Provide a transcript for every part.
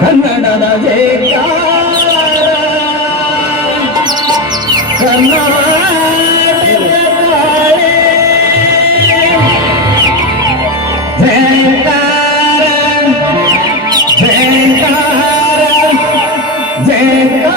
ಕನ್ನಡದ ಜಯಕಾರ ಕರ್ನಾಟಕ ತಾಳೆ ಜಯಕಾರ ಜಯಕಾರ ಜಯಕಾರ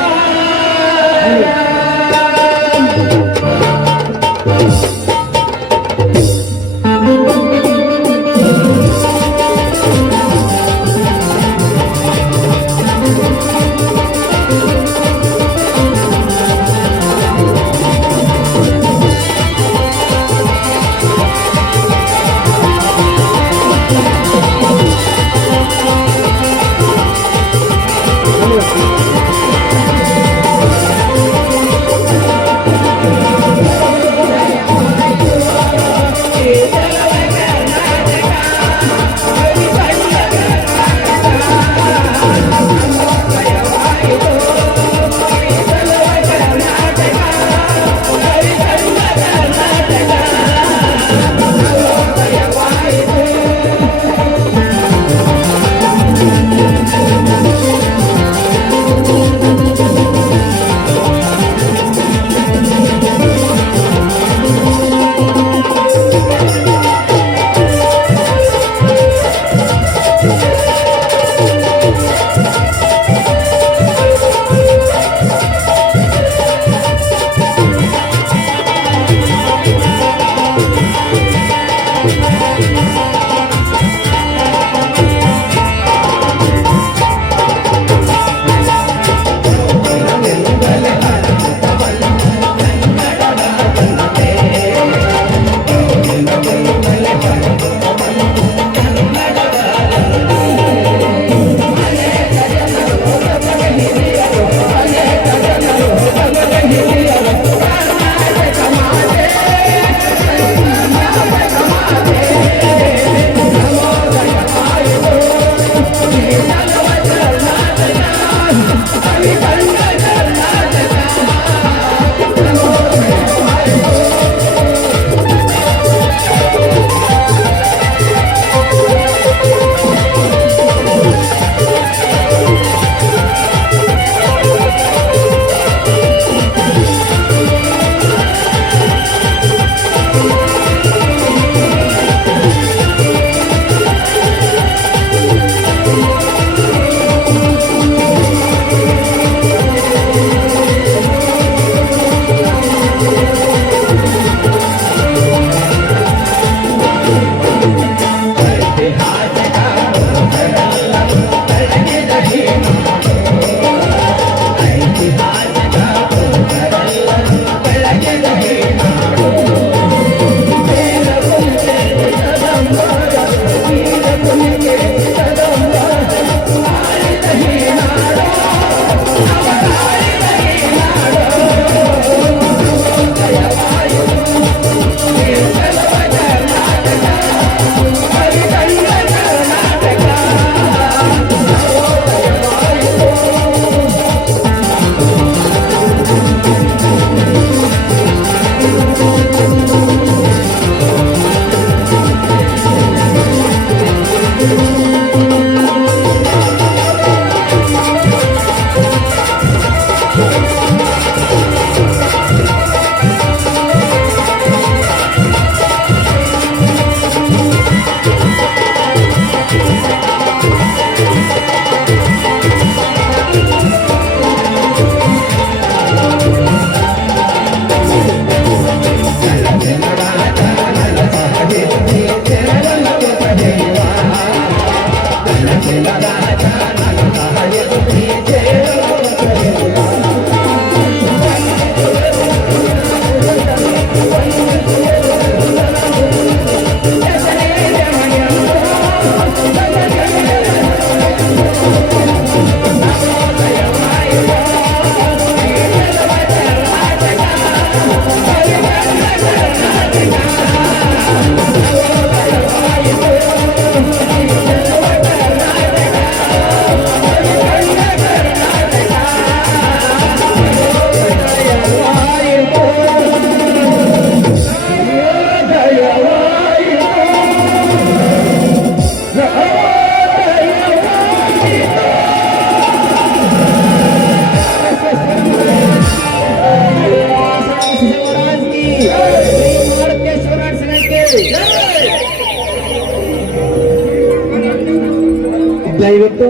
ದಯವಿಟ್ಟು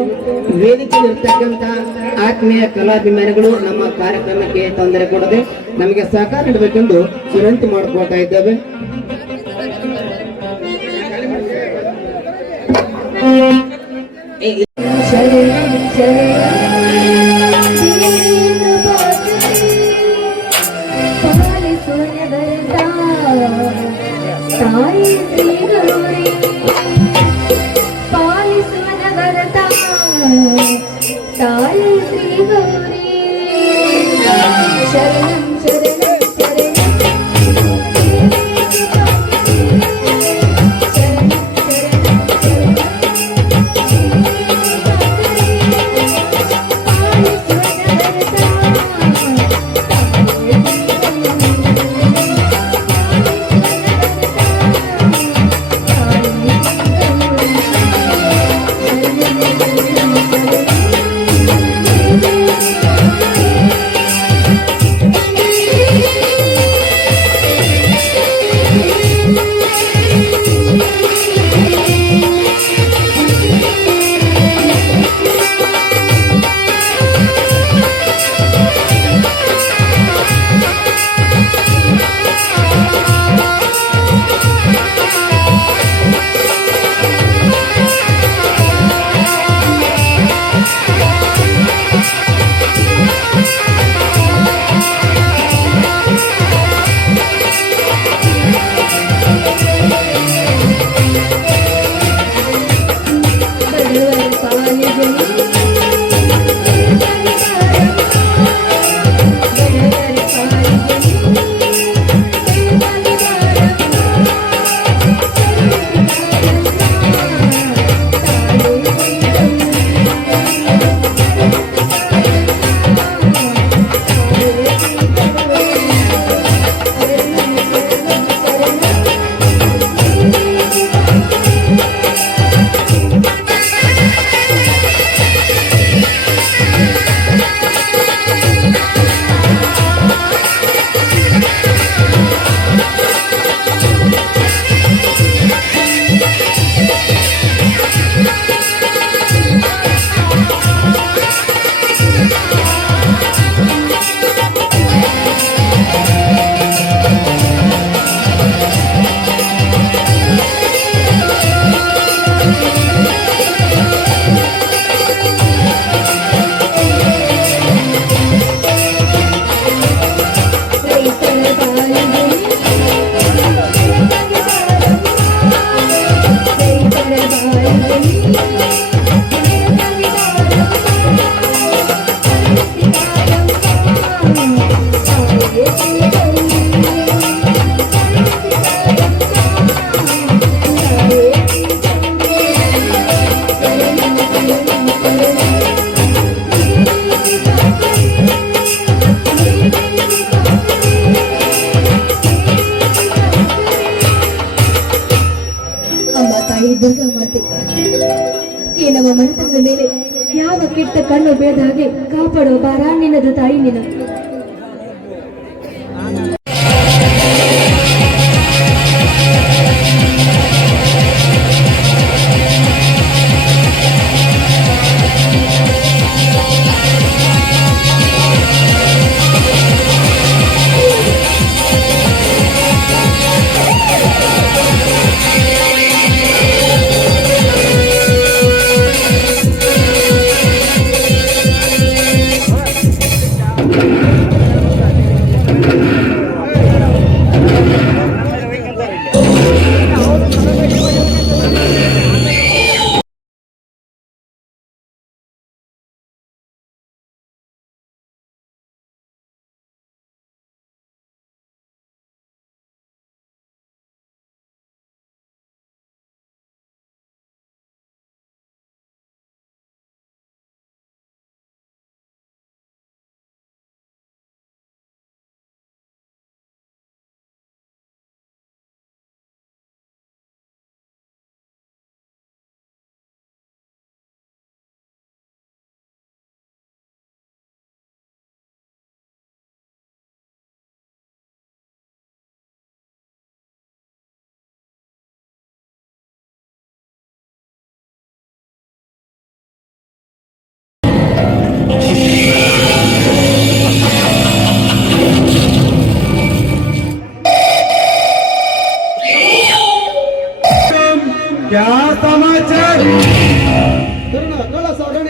ವೇದಿಕೆಯಲ್ಲಿರ್ತಕ್ಕಂಥ ಆತ್ಮೀಯ ಕಲಾಭಿಮಾನಿಗಳು ನಮ್ಮ ಕಾರ್ಯಕ್ರಮಕ್ಕೆ ತೊಂದರೆ ಕೊಡದೆ ನಮಗೆ ಸಹಕಾರ ನೀಡಬೇಕೆಂದು ವಿನಂತಿ ಮಾಡಿಕೊಳ್ತಾ ಇದ್ದೇವೆ. ತಾಯಿ ಶ್ರೀ ಗೌರಿ ಶರಣಂ ಶರಣಂ ದುರ್ಗಾ ಮಾತೆ ಈ ನಮ್ಮ ಮನೆತನದ ಮೇಲೆ ಯಾವ ಕೆಟ್ಟ ಕಣ್ಣು ಬೇದ ಹಾಗೆ ಕಾಪಾಡುವ ಭಾರ ನಿನ್ನದು ತಾಯಿ ನಿನ್ನ.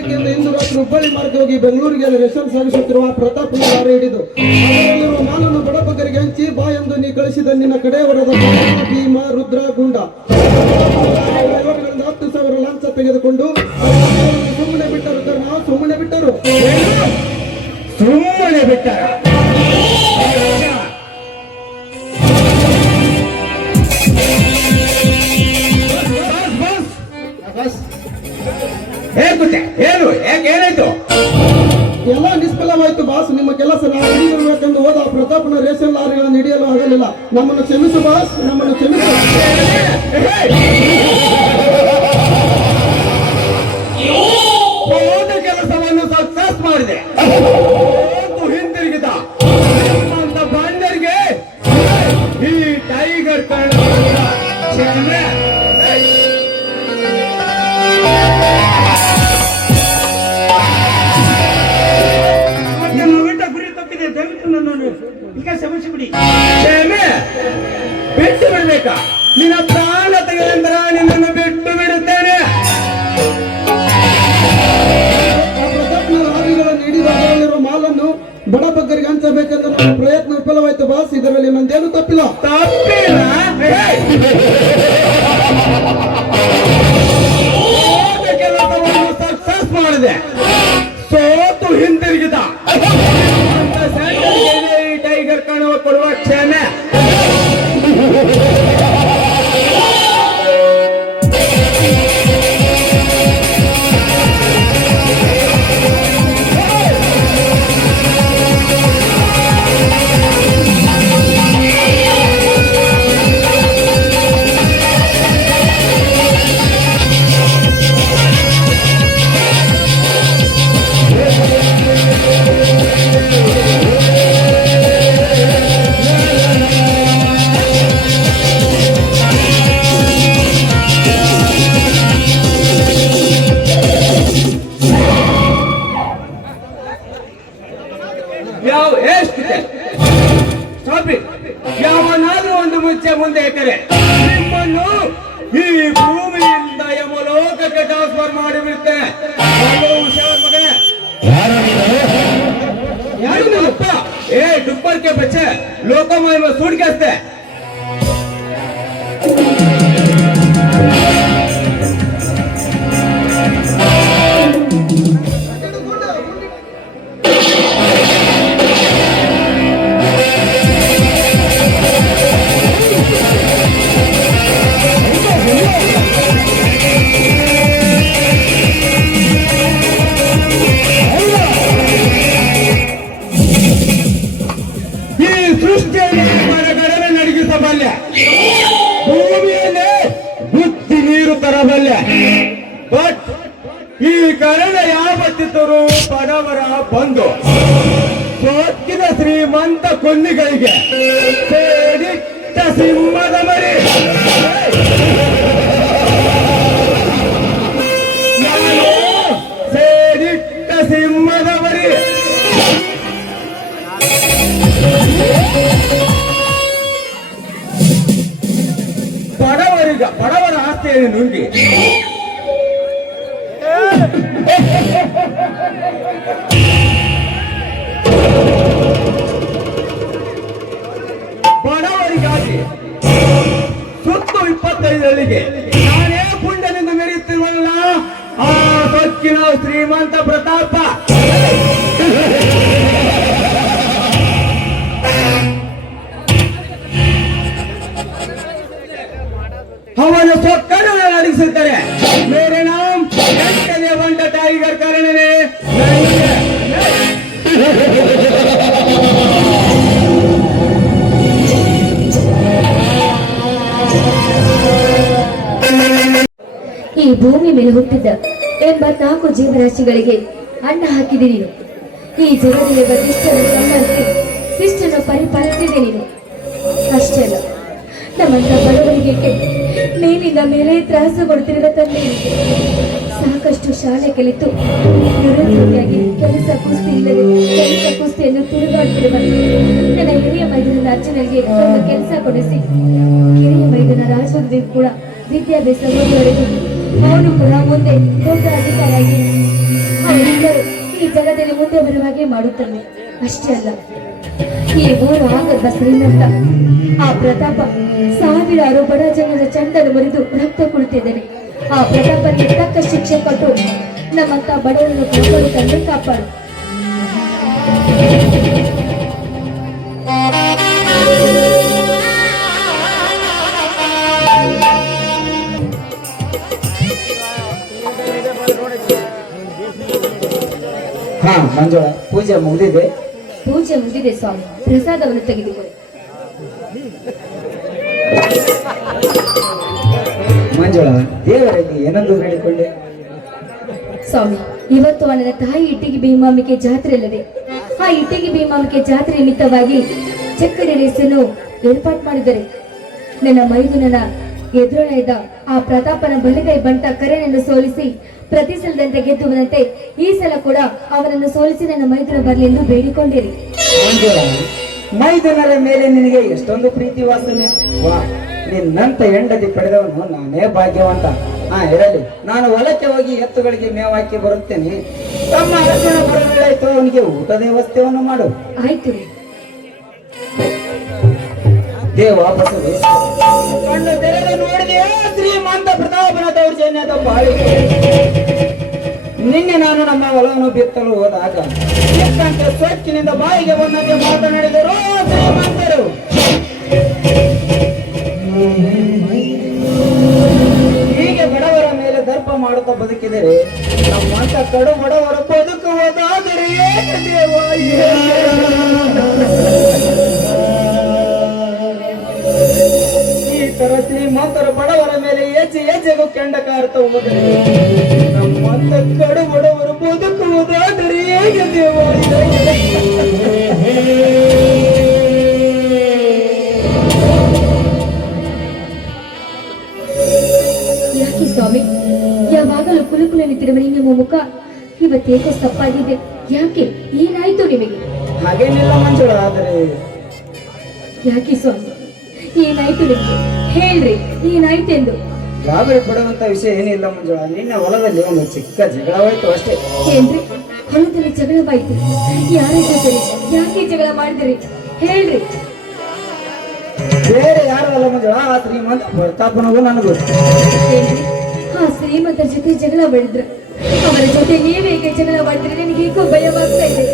ಬೇಡಿಕೆಯಿಂದ ಇಂದು ರಾತ್ರಿ ಹುಬ್ಬಳ್ಳಿ ಮಾರ್ಗ ಹೋಗಿ ಬೆಂಗಳೂರಿಗೆ ರೇಷನ್ ಸಾಗಿಸುತ್ತಿರುವ ಪ್ರತಾಪ್ ಲಾರಿ ಹಿಡಿದು ಅದರಲ್ಲಿರುವ ಮಾಲನ್ನು ಬಡಬಗರಿಗೆ ಹಂಚಿ ಬಾ ಎಂದು ನೀ ಕಳಿಸಿದ ನಿನ್ನ ಕಡೆಯವರಾದ ಭೀಮ ರುದ್ರ ಗುಂಡ ಡ್ರೈವರ್ಗಳಿಂದ 10,000 ಲಂಚ ತೆಗೆದುಕೊಂಡು ಸುಮ್ಮನೆ ಬಿಟ್ಟರು ಕರ್ಣ, ಸುಮ್ಮನೆ ಬಿಟ್ಟರು. ಸುಮ್ಮನೆ ಬಿಟ್ಟಾರ. ಹೇಗುತ್ತೆ ಏನು ಏನಾಯ್ತು? ಎಲ್ಲ ನಿಷ್ಫಲವಾಯಿತು ಬಾಸ್. ನಿಮ್ಮ ಕೆಲಸ ನಾವು ಹಿಡಿದಿರಬೇಕೆಂದು ಹೋದ ಪ್ರತಾಪನ ರೇಷನ್ ಲಾರಿಗಳನ್ನು ಹಿಡಿಯಲು ಆಗಲಿಲ್ಲ. ನಮ್ಮನ್ನು ಕ್ಷಮಿಸು ಬಾಸ್, ನಮ್ಮನ್ನು ಕ್ಷಮಿಸು. ಹೋದ ಕೆಲಸವನ್ನು ಸಕ್ಸಸ್ ಮಾಡಿದೆ, ಹಿಂತಿರುಗಿದ ಅಂತ ಬಂದರಿಗೆ ಈ ಟೈಗರ್ ಕರ್ಣ ಕ್ಷಮೆ. ಕ್ಷಮೆ ಬಿಟ್ಟು ಬಿಡ್ಬೇಕಾ? ನಿನ್ನ ಪ್ರಾಣ ತೆಗೆದಂದ್ರ ನಿನ್ನನ್ನು ಬಿಟ್ಟು ಬಿಡುತ್ತೇನೆ. ಆ ಪ್ರತಾಪನ ಲಾರಿಗಳನ್ನು ಹಿಡಿಯುವ ಮಾಲನ್ನು ಬಡಬಗ್ಗರಿಗೆ ಹಂಚಬೇಕೆಂದು ನಮ್ಮ ಪ್ರಯತ್ನ ವಿಫಲವಾಯಿತು ಬಾಸ್. ಇದರಲ್ಲಿ ನಂದೇನು ತಪ್ಪಿಲ್ಲ. ತಪ್ಪಿಲ್ಲ. ಹೋದ ಕೆಲಸವನ್ನು ಸಕ್ಸಸ್ ಮಾಡಿದೆ, ಸೋತು ಹಿಂತಿರುಗಿದ ಅಂತ ಸೆಂಟರ್ಗೆ ಈ ಟೈಗರ್ ಕಾಣುವ ಕೊಡುವ ಕ್ಷಮೆ. ಯಾವನಾದ್ರೂ ಒಂದು ಮುಚ್ಚೆ ಮುಂದೆ ಇಟ್ಟರೆ ನಿಮ್ಮನ್ನು ಈ ಭೂಮಿಯಿಂದ ಯಮಲೋಕಕ್ಕೆ ಟ್ರಾನ್ಸ್ಫರ್ ಮಾಡಿಬಿಡ್ತೇನೆ. ಮಗನೇ, ಯಾರು ನಿಮ್ಮ ಅಪ್ಪ? ಡುಬ್ಬರ್ के बच्चे लोकोमोटिव में सूट कैसे? ಭೂಮಿಯಲ್ಲಿ ಬುತ್ತಿ ನೀರು ತರಬಲ್ಲೆ. ಬಟ್ ಈ ಕರಣ ಯಾವತ್ತಿದ್ದರೂ ಬಡವರ ಬಂಧು. ಸೋತಿನ ಶ್ರೀಮಂತ ಕೊಲ್ಲಿಗಳಿಗೆ ಸೇರಿಟ್ಟ ಸಿಂಹದ ಮರಿ. ನಾನು ಸೇರಿಟ್ಟ ಸಿಂಹದ ಮರಿ. ಬಡವರ ಆಸ್ತಿಯನ್ನು ನುಂಗಿ ಬಡವರಿಗಾಗಿ ಸುತ್ತು 25 ಹಳ್ಳಿಗೆ ನಾನೇ ಪುಂಡನಿಂದ ಮೆರೆಯುತ್ತಿರುವಲ್ಲ ಆ ಸೊಕ್ಕಿನ ಶ್ರೀಮಂತ ಪ್ರತಾಪ. ಅವನ ಸೊಕ್ಕನ್ನು ನಡೆಸುತ್ತಾರೆ. ಮೇರೆ ನಾಮ್ ಎಂಟನೇ ಬಂಡ ಟೈಗರ್ ಕರಣನೆ. ಈ ಭೂಮಿ ಮೇಲೆ ಹುಟ್ಟಿದ್ದ 84 ಜೀವರಾಶಿಗಳಿಗೆ ಅನ್ನ ಹಾಕಿದೆ ನೀನು. ಈ ಜಗತ್ತಿನ ಶಿಷ್ಟನ್ನು ಸಂಭಾಳಿಸಿ ಶಿಷ್ಟನ್ನು ಪರಿಪಾಲಿಸಿದೆ ನೀನು. ಅಷ್ಟೇ ಅಲ್ಲ, ನಮ್ಮಂತ ಬಡವರಿಗೆ ಮೇಲಿಂದ ಮೇಲೆ ತ್ರಾಸು ಕೊಡ್ತಿರುವ ತಂದೆ. ಸಾಕಷ್ಟು ಶಾಲೆ ಕಲಿತು ನಿರಂತರವಾಗಿ ಕೆಲಸ ಕುಸ್ತಿಯನ್ನು ತಿರುಗಾಡ್ತಿರುವ ನನ್ನ ಹಿರಿಯ ಮೈದಾನದ ಅಜ್ಜನಿಗೆ ಒಂದು ಕೆಲಸ ಕೊಡಿಸಿ ಹಿರಿಯ ಮೈದಾನ ರಾಜನಿಗೆ ಕೂಡ ವಿದ್ಯಾಭ್ಯಾಸ ಮುಂದುವರೆದು ಅವನು ಕೂಡ ಮುಂದೆ ದೊಡ್ಡ ಅಧಿಕಾರಿಯಾಗಿ ಮತ್ತೆ ಬರುವಾಗೆ ಮಾಡುತ್ತಾನೆ. ಅಷ್ಟೇ ಅಲ್ಲ, ಈ ಊರು ಆಗದ ಶ್ರೀಮಂತ ಆ ಪ್ರತಾಪ ಸಾವಿರಾರು ಬಡ ಜನರ ಚಂಡನ್ನು ಮುರಿದು ರಕ್ತ ಕುಳಿತಿದ್ದಾನೆ. ಆ ಪ್ರತಾಪನಿಗೆ ತಕ್ಕ ಶಿಕ್ಷೆ ಕೊಟ್ಟು ನಮ್ಮಂತ ಬಡವರನ್ನು ಕಾಪಾಡು ತಂದೆ ಕಾಪಾಡು. ಹಾ ಮಂಜುಳ, ಪೂಜೆ ಮುಗಿದಿದೆ. ಪೂಜೆ ಮುಗಿದಿದೆ ಸ್ವಾಮಿ, ಪ್ರಸಾದವನ್ನು ತೆಗೆದುಕೊಳ್ಳಿ. ಮಂಜುಳ, ದೇವರಲ್ಲಿ ಏನೊಂದು ಹೇಳಿಕೊಂಡೆ? ಸ್ವಾಮಿ, ಇವತ್ತು ನನ್ನ ತಾಯಿ ಇಟ್ಟಿಗೆ ಭೀಮಾಂಬಿಕೆ ಜಾತ್ರೆ ಅಲ್ಲದೆ ಆ ಇಟ್ಟಿಗೆ ಭೀಮಾಂಬಿಕೆ ಜಾತ್ರೆ ನಿಮಿತ್ತವಾಗಿ ಚಕ್ಕಡಿ ರೇಸನ್ನು ಏರ್ಪಾಟ್ ಮಾಡಿದರೆ ನನ್ನ ಮೈದುನನ ಎದುರೊಳೆದ ಆ ಪ್ರತಾಪನ ಬಲಗೈ ಬಂಟ ಕರೆಯನ್ನು ಸೋಲಿಸಿ ಪ್ರತಿ ಸಲದಂತೆ ಗೆದ್ದುವಂತೆ ಈ ಸಲ ಕೂಡ ಅವನನ್ನು ಸೋಲಿಸಿ ನನ್ನ ಮೈದುನ ಬರಲಿ ಎಂದು ಬೇಡಿಕೊಂಡಿರಿ. ಮಂಜುಳ, ಮೈದುನರ ಮೇಲೆ ನಿನಗೆ ಎಷ್ಟೊಂದು ಪ್ರೀತಿ ವಾಸನೆ. ವಾ, ನಿನ್ನಂತ ಹೆಂಡತಿ ಪಡೆದವನು ನಾನೇ ಭಾಗ್ಯವಂತ. ಇರಲಿ, ನಾನು ಹೊಲಕ್ಕೆ ಹೋಗಿ ಎತ್ತುಗಳಿಗೆ ಮೇವಾಕಿ ಬರುತ್ತೇನೆ. ತಮ್ಮ ಅರ್ಜುನ ಬರಲಾಯ್ತು, ಅವನಿಗೆ ಊಟದ ವ್ಯವಸ್ಥೆಯನ್ನು ಮಾಡು. ಆಯ್ತು ರೀ. ದೇವ ಬಸವೇಶ ಕಣ್ಣು ತೆರೆದು ನೋಡಿದೆಯಾ ಶ್ರೀಮಂತ ಪ್ರತಾಪನ ದೌರ್ಜನ್ಯದ ಬಾಳಿಕೆ. ನಿನ್ನೆ ನಾನು ನಮ್ಮ ಹೊಲವನ್ನು ಬಿತ್ತಲು ಹೋದಾಗ ಸಿಕ್ಕಂತೆ ಸೊಕ್ಕಿನಿಂದ ಬಾಯಿಗೆ ಬಂದಂತೆ ಮಾತನಾಡಿದರು ಶ್ರೀಮಂತರು. ಹೀಗೆ ಬಡವರ ಮೇಲೆ ದರ್ಪ ಮಾಡುತ್ತಾ ಬದುಕಿದರೆ ನಮ್ಮಂತ ಕಡು ಬಡವರ ಬದುಕುವುದಾದರೆ ಏಕೆ ದೇವ? ಈ ತರ ಶ್ರೀಮಂತರ ಬಡವರ ಮೇಲೆ ಹೆಜ್ಜೆಗೂ ಕೆಂಡ ಕಾರುತ್ತಾ ಹೋದರೆ ನಮ್ಮಂತ ಕಡು ಬಡವರು ಬದುಕುವುದಾದರೆ ಹೇಗೆ ದೇವ? ಯಾಕೆ ಸ್ವಾಮಿ, ಯಾವಾಗಲೂ ಕುಲುಕುಲು ನಿಂತಿರುವ ನಿಮ್ಮ ಮುಖ ಇವತ್ತೇಕೋ ಸಪ್ಪಾಗಿದೆ. ಯಾಕೆ, ಏನಾಯ್ತು ನಿಮಗೆ? ಹಾಗೇನಿಲ್ಲ ಮಂಜುಳ, ಆದರೆ ಯಾಕೆ ಸ್ವಾಮಿ, ಏನಾಯ್ತು ನಿಮಗೆ? ಹೇಳ್ರಿ, ಏನಾಯ್ತೆಂದು. ಗಾಬರಿ ಪಡುವಂತ ವಿಷಯ ಏನಿಲ್ಲ ಮಂಜುಳ. ನಿನ್ನೆ ಹೊಲದಲ್ಲಿ ಒಂದು ಚಿಕ್ಕ ಜಗಳವಾಯ್ತು ಅಷ್ಟೇ. ಏನ್ರಿ, ಹೊಲದಲ್ಲಿ ಜಗಳವಾಯ್ತು? ಯಾರ ಜೊತೆ, ಯಾಕೆ ಜಗಳ ಮಾಡಿದ್ರಿ? ಹೇಳ್ರಿ. ಬೇರೆ ಯಾರು ಅಲ್ಲ ಮಂಜುಳ, ಆ ಶ್ರೀಮಂತ ಪ್ರತಾಪನಗೂ ನನಗೂ. ಏನ್ರಿ, ಆ ಶ್ರೀಮಂತರ ಜೊತೆ ಜಗಳ ಮಾಡಿದ್ರ? ಅವರ ಜೊತೆ ನೀವೇಗೆ ಜಗಳ ಮಾಡಿದ್ರೆ ನನಗೆ ಏಕೋ ಭಯವಾಗ್ತಾ ಇದೆ.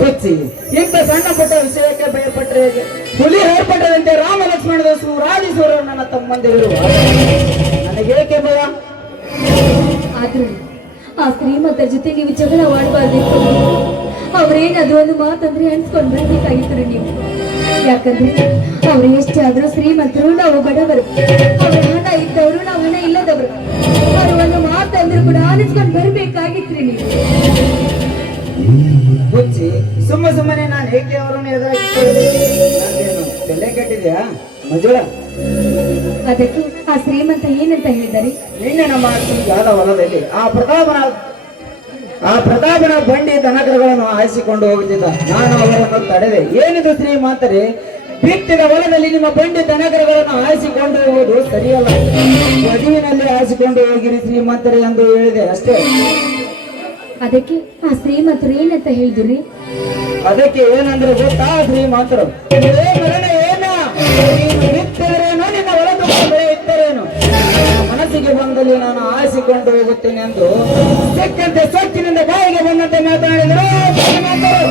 ಹುಚ್ಚಿ, ಇಂಥ ಸಣ್ಣ ಪುಟ್ಟ ವಿಷಯಕ್ಕೆ ಭಯಪಟ್ಟರೆ ಹೇಗೆ? ಹುಲಿ ಏರ್ಪಟ್ಟದಂತೆ ರಾಮ ಲಕ್ಷ್ಮಣದ ರಾಜೇಶ್ವರ ನನ್ನ ತಮ್ಮಂದಿರುವ ನನಗೇಕೆ ಭಯ? ಆದ್ರೂ ಆ ಶ್ರೀಮಂತರ ಜೊತೆ ನೀವು ಜಗಳ ಆಡಬಾರ್ದಿತ್ತು. ಅವ್ರೇನಾದ್ರು ಒಂದು ಮಾತಂದ್ರೆ ಅನ್ಸ್ಕೊಂಡ್ ಬರ್ಬೇಕಾಗಿತ್ತು ನೀವು. ಯಾಕಂದ್ರೆ ಅವ್ರು ಎಷ್ಟೇ ಆದ್ರೂ ಶ್ರೀಮಂತರು, ನಾವು ಬಡವರು. ಅವ್ರ ಹಣ ಇದ್ದವರು, ನಾವು ಹಣ ಇಲ್ಲದವರು. ಅವ್ರು ಒಂದು ಮಾತಂದ್ರೂ ಕೂಡ ಆಲಿಸ್ಕೊಂಡ್ ಬರ್ಬೇಕಾಗಿತ್ರಿ ನೀವು. ಹುಚ್ಚಿ, ಸುಮ್ಮನೆ ನಾನು ಏಕೆ ಅವರನ್ನು ಎದುರಾಗಿದ್ದೇನೆ? ತಲೆ ಕೆಟ್ಟಿದ್ಯಾ ಮಂಜುಳ? ಅದಕ್ಕೆ ಆ ಶ್ರೀಮಂತ ಏನಂತ ಹೇಳಿದ್ದಾರೆ? ನಿನ್ನೆ ನಮ್ಮ ಅಜ್ಜಿಗಾದ ಹೊಲದಲ್ಲಿ ಆ ಪ್ರತಾಪನ ಬಂಡಿ ದನಕರುಗಳನ್ನು ಆಯಿಸಿಕೊಂಡು ಹೋಗುತ್ತಿದ್ದ. ನಾನು ಅವರನ್ನು ತಡೆದೆ. ಏನಿದು ಶ್ರೀಮಂತರೇ, ಬಿತ್ತಿದ ಹೊಲದಲ್ಲಿ ನಿಮ್ಮ ಬಂಡಿ ದನಕರುಗಳನ್ನು ಆಯಿಸಿಕೊಂಡು ಹೋಗುವುದು ಸರಿಯಲ್ಲ. ಮದುವಿನಲ್ಲಿ ಆಯಿಸಿಕೊಂಡು ಹೋಗಿರಿ ಶ್ರೀಮಂತರೇ ಎಂದು ಹೇಳಿದೆ ಅಷ್ಟೇ. ಅದಕ್ಕೆ ಆ ಶ್ರೀಮಂತರು ಏನಂತ ಹೇಳಿದ್ರಿ? ಅದಕ್ಕೆ ಏನಂದ್ರೆ ಗೊತ್ತಾ, ಶ್ರೀಮಂತರು ಮರಣ ಏನ ಬಿತ್ತರೇನೋ, ನಿನ್ನ ಹೊಲದ ಬೆಳೆ ಇತ್ತರೇನು, ಮನಸ್ಸಿಗೆ ಬಂದಲ್ಲಿ ನಾನು ಆಯಿಸಿಕೊಂಡು ಹೋಗುತ್ತೇನೆ ಎಂದು ಸಿಕ್ಕಂತೆ ಸೊಕ್ಕಿನಿಂದ ಬಾಯಿಗೆ ಬಂದಂತೆ ಮಾತನಾಡಿದರು ಶ್ರೀಮಂತರು.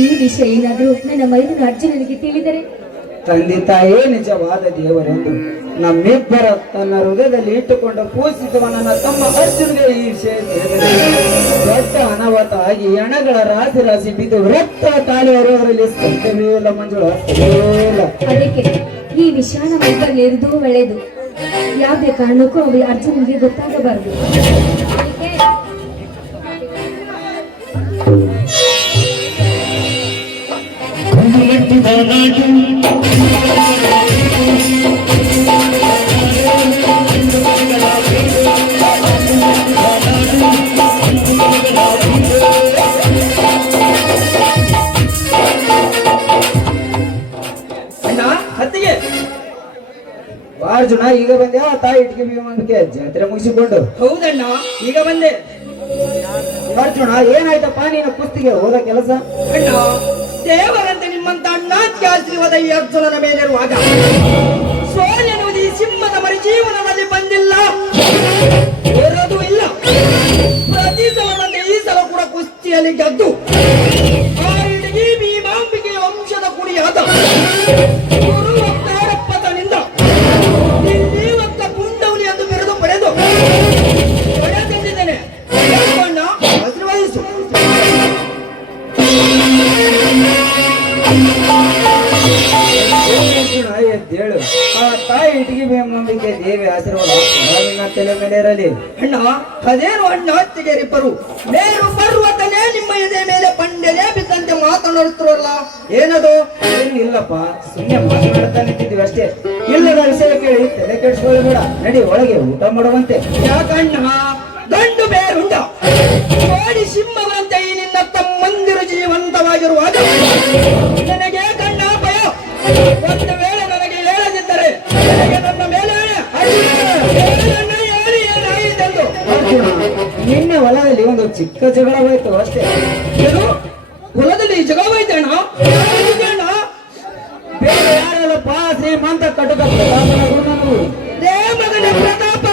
ಈ ವಿಷಯ ಏನಾದ್ರೂ ನನ್ನ ಮೈದುನ ಅರ್ಜುನನಿಗೆ ತಿಳಿದರೆ? ತಂದೆ ತಾಯೇ ನಿಜವಾದ ದೇವರೆಂದು ನಮ್ಮಿಬ್ಬರ ತನ್ನ ಹೃದಯದಲ್ಲಿ ಇಟ್ಟುಕೊಂಡು ಪೂಜಿಸುವ ನನ್ನ ತಮ್ಮ ಅರ್ಜುನ್ಗೆ ಈ ವಿಷಯ ತಿಳಿದರೆ ದೊಡ್ಡ ಅನಾಹುತ ಆಗಿ ಹಣಗಳ ರಾಶಿ ರಾಶಿ ಬಿದ್ದು ರಕ್ತ ತಾಳಿ ಹರಿಯೋದ್ರಲ್ಲಿ ಸಾಧ್ಯವೇ ಇಲ್ಲ ಮಂಜುಳ, ಸಾಧ್ಯವೇ ಇಲ್ಲ. ಅದಕ್ಕೆ ಈ ವಿಷಯ ನಮ್ಮ ಇಬ್ಬರಲ್ಲಿ ಇರುವುದು ಒಳ್ಳೆಯದು. ಯಾವುದೇ ಕಾರಣಕ್ಕೂ ಅವು ಅರ್ಜುನನಿಗೆ ಗೊತ್ತಾಗಬಾರದು. ಹತ್ತಿಗೆ ಅರ್ಜುನ, ಈಗ ಬಂದ್ಯಾ ತಾಯಿ ಇಟ್ಟಿಗೆ ಭೀಮಂಬಿಕೆ ಜಾತ್ರೆ ಮುಗಿಸಿಕೊಂಡು? ಹೌದಣ್ಣ, ಈಗ ಬಂದೆ. ಅರ್ಜುನ ಏನಾಯ್ತಪ್ಪ ನೀನು ಕುಸ್ತಿಗೆ ಹೋದ ಕೆಲಸ? ಅಣ್ಣ, ದೇವರಂತೆ ನಿಮ್ಮಂತ ಅಣ್ಣಾತ್ಯ ಆಶೀರ್ವಾದ ಈ ಅರ್ಜುನನ ಮೇಲಿರುವಾಗ ಸೋಲೆನ್ನುವುದು ಈ ಸಿಂಹದ ಮರಿ ಜೀವನದಲ್ಲಿ ಬಂದಿಲ್ಲ, ಇರೋದು ಇಲ್ಲ. ಪ್ರತಿ ಸಲದಂತೆ ಈ ಸಲ ಕೂಡ ಕುಸ್ತಿಯಲ್ಲಿ ಗೆದ್ದು ಆ ಇಡೀ ಭೀಮಾಂಬಿಕೆಯ ವಂಶದ ಕುಡಿಯಾದ ಗುರು ಅವತಾರಪ್ಪತನಿಂದ ಇಲ್ಲಿವತ್ತ ಪುಂಡವಲಿ ಎಂದು ಬಿರುದು ಪಡೆದು ಪಡೆದಿದ್ದೇನೆ. ಅಣ್ಣ, ಆಶೀರ್ವದಿಸು. ಅರ್ಜುನ ಎದ್ದೇಳು. ಆ ತಾಯಿ ಇಟಗಿ ಭೀಮಾಂಬಿಕೆ ದೇವಿ ಆಶೀರ್ವಾದ ನಿನ್ನ ತಲೆ ಮೇಲೆ ಇರಲಿ. ಅಣ್ಣ, ಅದೇನು ಅಣ್ಣ ಅತ್ತಿಗೆರಿಬ್ಬರು ಮೇರು ಪರ್ವತನೇ ನಿಮ್ಮ ಎದೆ ಮೇಲೆ ಪಂಡೆನೇ ಬಿದ್ದಂತೆ ಮಾತನಾಡುತ್ತಿರಲ್ಲ, ಏನದು? ಏನು ಇಲ್ಲಪ್ಪ, ಸುಮ್ಮನೆ ಮಾತನಾಡ್ತಾ ನಿಂತಿದ್ವಿ ಅಷ್ಟೇ. ಇಲ್ಲದ ವಿಷಯ ಕೇಳಿ ತಲೆ ಕೆಡಿಸ್ಕೊಳ್ಳಬೇಡ. ನಡಿ ಒಳಗೆ ಊಟ ಮಾಡುವಂತೆ. ಯಾಕಣ್ಣ, ಗಂಡು ಬೇರುಂಡ ಕೋಡಿ ಸಿಂಹವಂತೆ ಈ ನಿನ್ನ ತಮ್ಮಂದಿರು ಜೀವಂತವಾಗಿರುವಾಗ ನನಗೆ ಕಣ್ಣ ಭಯ. ಒಂದು ವೇಳೆ ನನಗೆ ಹೇಳದಿದ್ದರೆ ನನಗೆ ನನ್ನ ಮೇಲೆ ಏನಾಯಿತೆಂದು. ಅರ್ಜುನ, ನಿನ್ನೆ ಹೊಲದಲ್ಲಿ ಒಂದು ಚಿಕ್ಕ ಜಗಳವಾಯ್ತು ಅಷ್ಟೇ. ಏನು ಹೊಲದಲ್ಲಿ ಜಗವೈತೆ ಅಣ್ಣ? ಅಣ್ಣ, ಬೇರೆ ಯಾರಲ್ಲಪ್ಪ, ಶ್ರೀಮಂತ ಕಟಕ ಪ್ರತಾಪನ ಗುಣನು. ರೇ ಮಗನ ಪ್ರತಾಪ,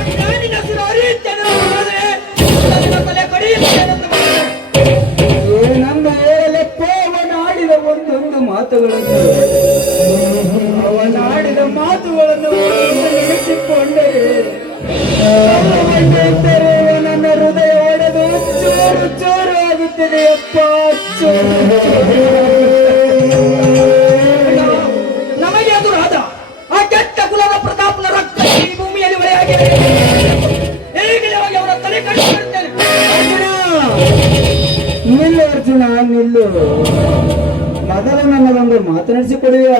ಅಜ್ಞಾನಿನ ಹೆಸರು ಅರಿಯುತ್ತೇನೆ ಮಗನೇ. ನನ್ನ ತಲೆ ಕಡಿಯುತ್ತೇನೆಂದು ಮಗನೇ. ಏನಂದು ಹೇಳಲೆಪ್ಪ, ಅವನಾಡಿದ ಒಂದೊಂದು ಮಾತುಗಳನ್ನು ಅವನಾಡಿದ ಮಾತುಗಳನ್ನು ನೆನೆಸಿಕೊಂಡರೆ ನನ್ನ ಹೃದಯ ಒಡೆದು ಚೂರು ಚೂರು ಆಗುತ್ತದೆ ಅಪ್ಪ, ಚೂರು ನಮಗೆ ಎದುರಾದ ಆ ಕೆಟ್ಟ ಕುಲದ ಪ್ರತಾಪನ ರಕ್ತ ಈ ಭೂಮಿಯಲ್ಲಿ ಹೊಳೆಯಾಗಿದೆ. ಹೇಗೆ ಅವರ ತಲೆ ಕಡಿಸಿರುತ್ತೇನೆ. ನಿಲ್ಲು ಅರ್ಜುನ, ನಿಲ್ಲು. ಮೊದಲು ನನ್ನದೊಂದು ಮಾತನಾಡಿಸಿಕೊಡುವ.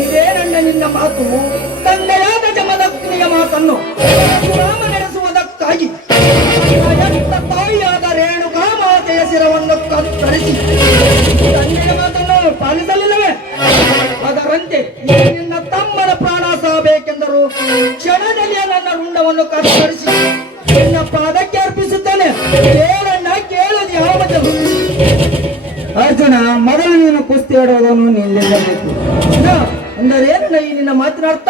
ಇದೇನಣ್ಣ ನಿನ್ನ ಮಾತು? ತಂದೆಯಾದ ಜಮದಗ್ನಿಯ ಮಾತನ್ನು ರಾಮ ನಡೆಸುವುದಕ್ಕಾಗಿ ಎತ್ತ ತಾಯಿಯಾದ ರೇಣುಕಾ ಮಾತೆಯ ಶಿರವನ್ನು ಕತ್ತರಿಸಿ ತಂದೆಯ ಮಾತನ್ನು ಪಾಲಿಸಲಿಲ್ಲವೇ? ಅದರಂತೆ ಈ ನಿನ್ನ ತಮ್ಮನ ಪ್ರಾಣ ಸಹಬೇಕೆಂದರು ಕ್ಷಣದಲ್ಲಿಯೇ ನನ್ನ ರುಂಡವನ್ನು ಕತ್ತರಿಸಿ ನಿನ್ನ ಪಾದಕ್ಕೆ ಅರ್ಪಿಸುತ್ತೇನೆ. ಕೇಳಣ್ಣ, ಕೇಳೋದು ಯಾವ ಮೊದಲು? ಅರ್ಜುನ, ಮೊದಲು ನೀನು ಕುಸ್ತಿ ಆಡೋದನ್ನು ನಿಲ್ಲಿಸಬೇಕು. ಅಂದರೇನಣ್ಣ ಈ ನಿನ್ನ ಮಾತಿನ ಅರ್ಥ?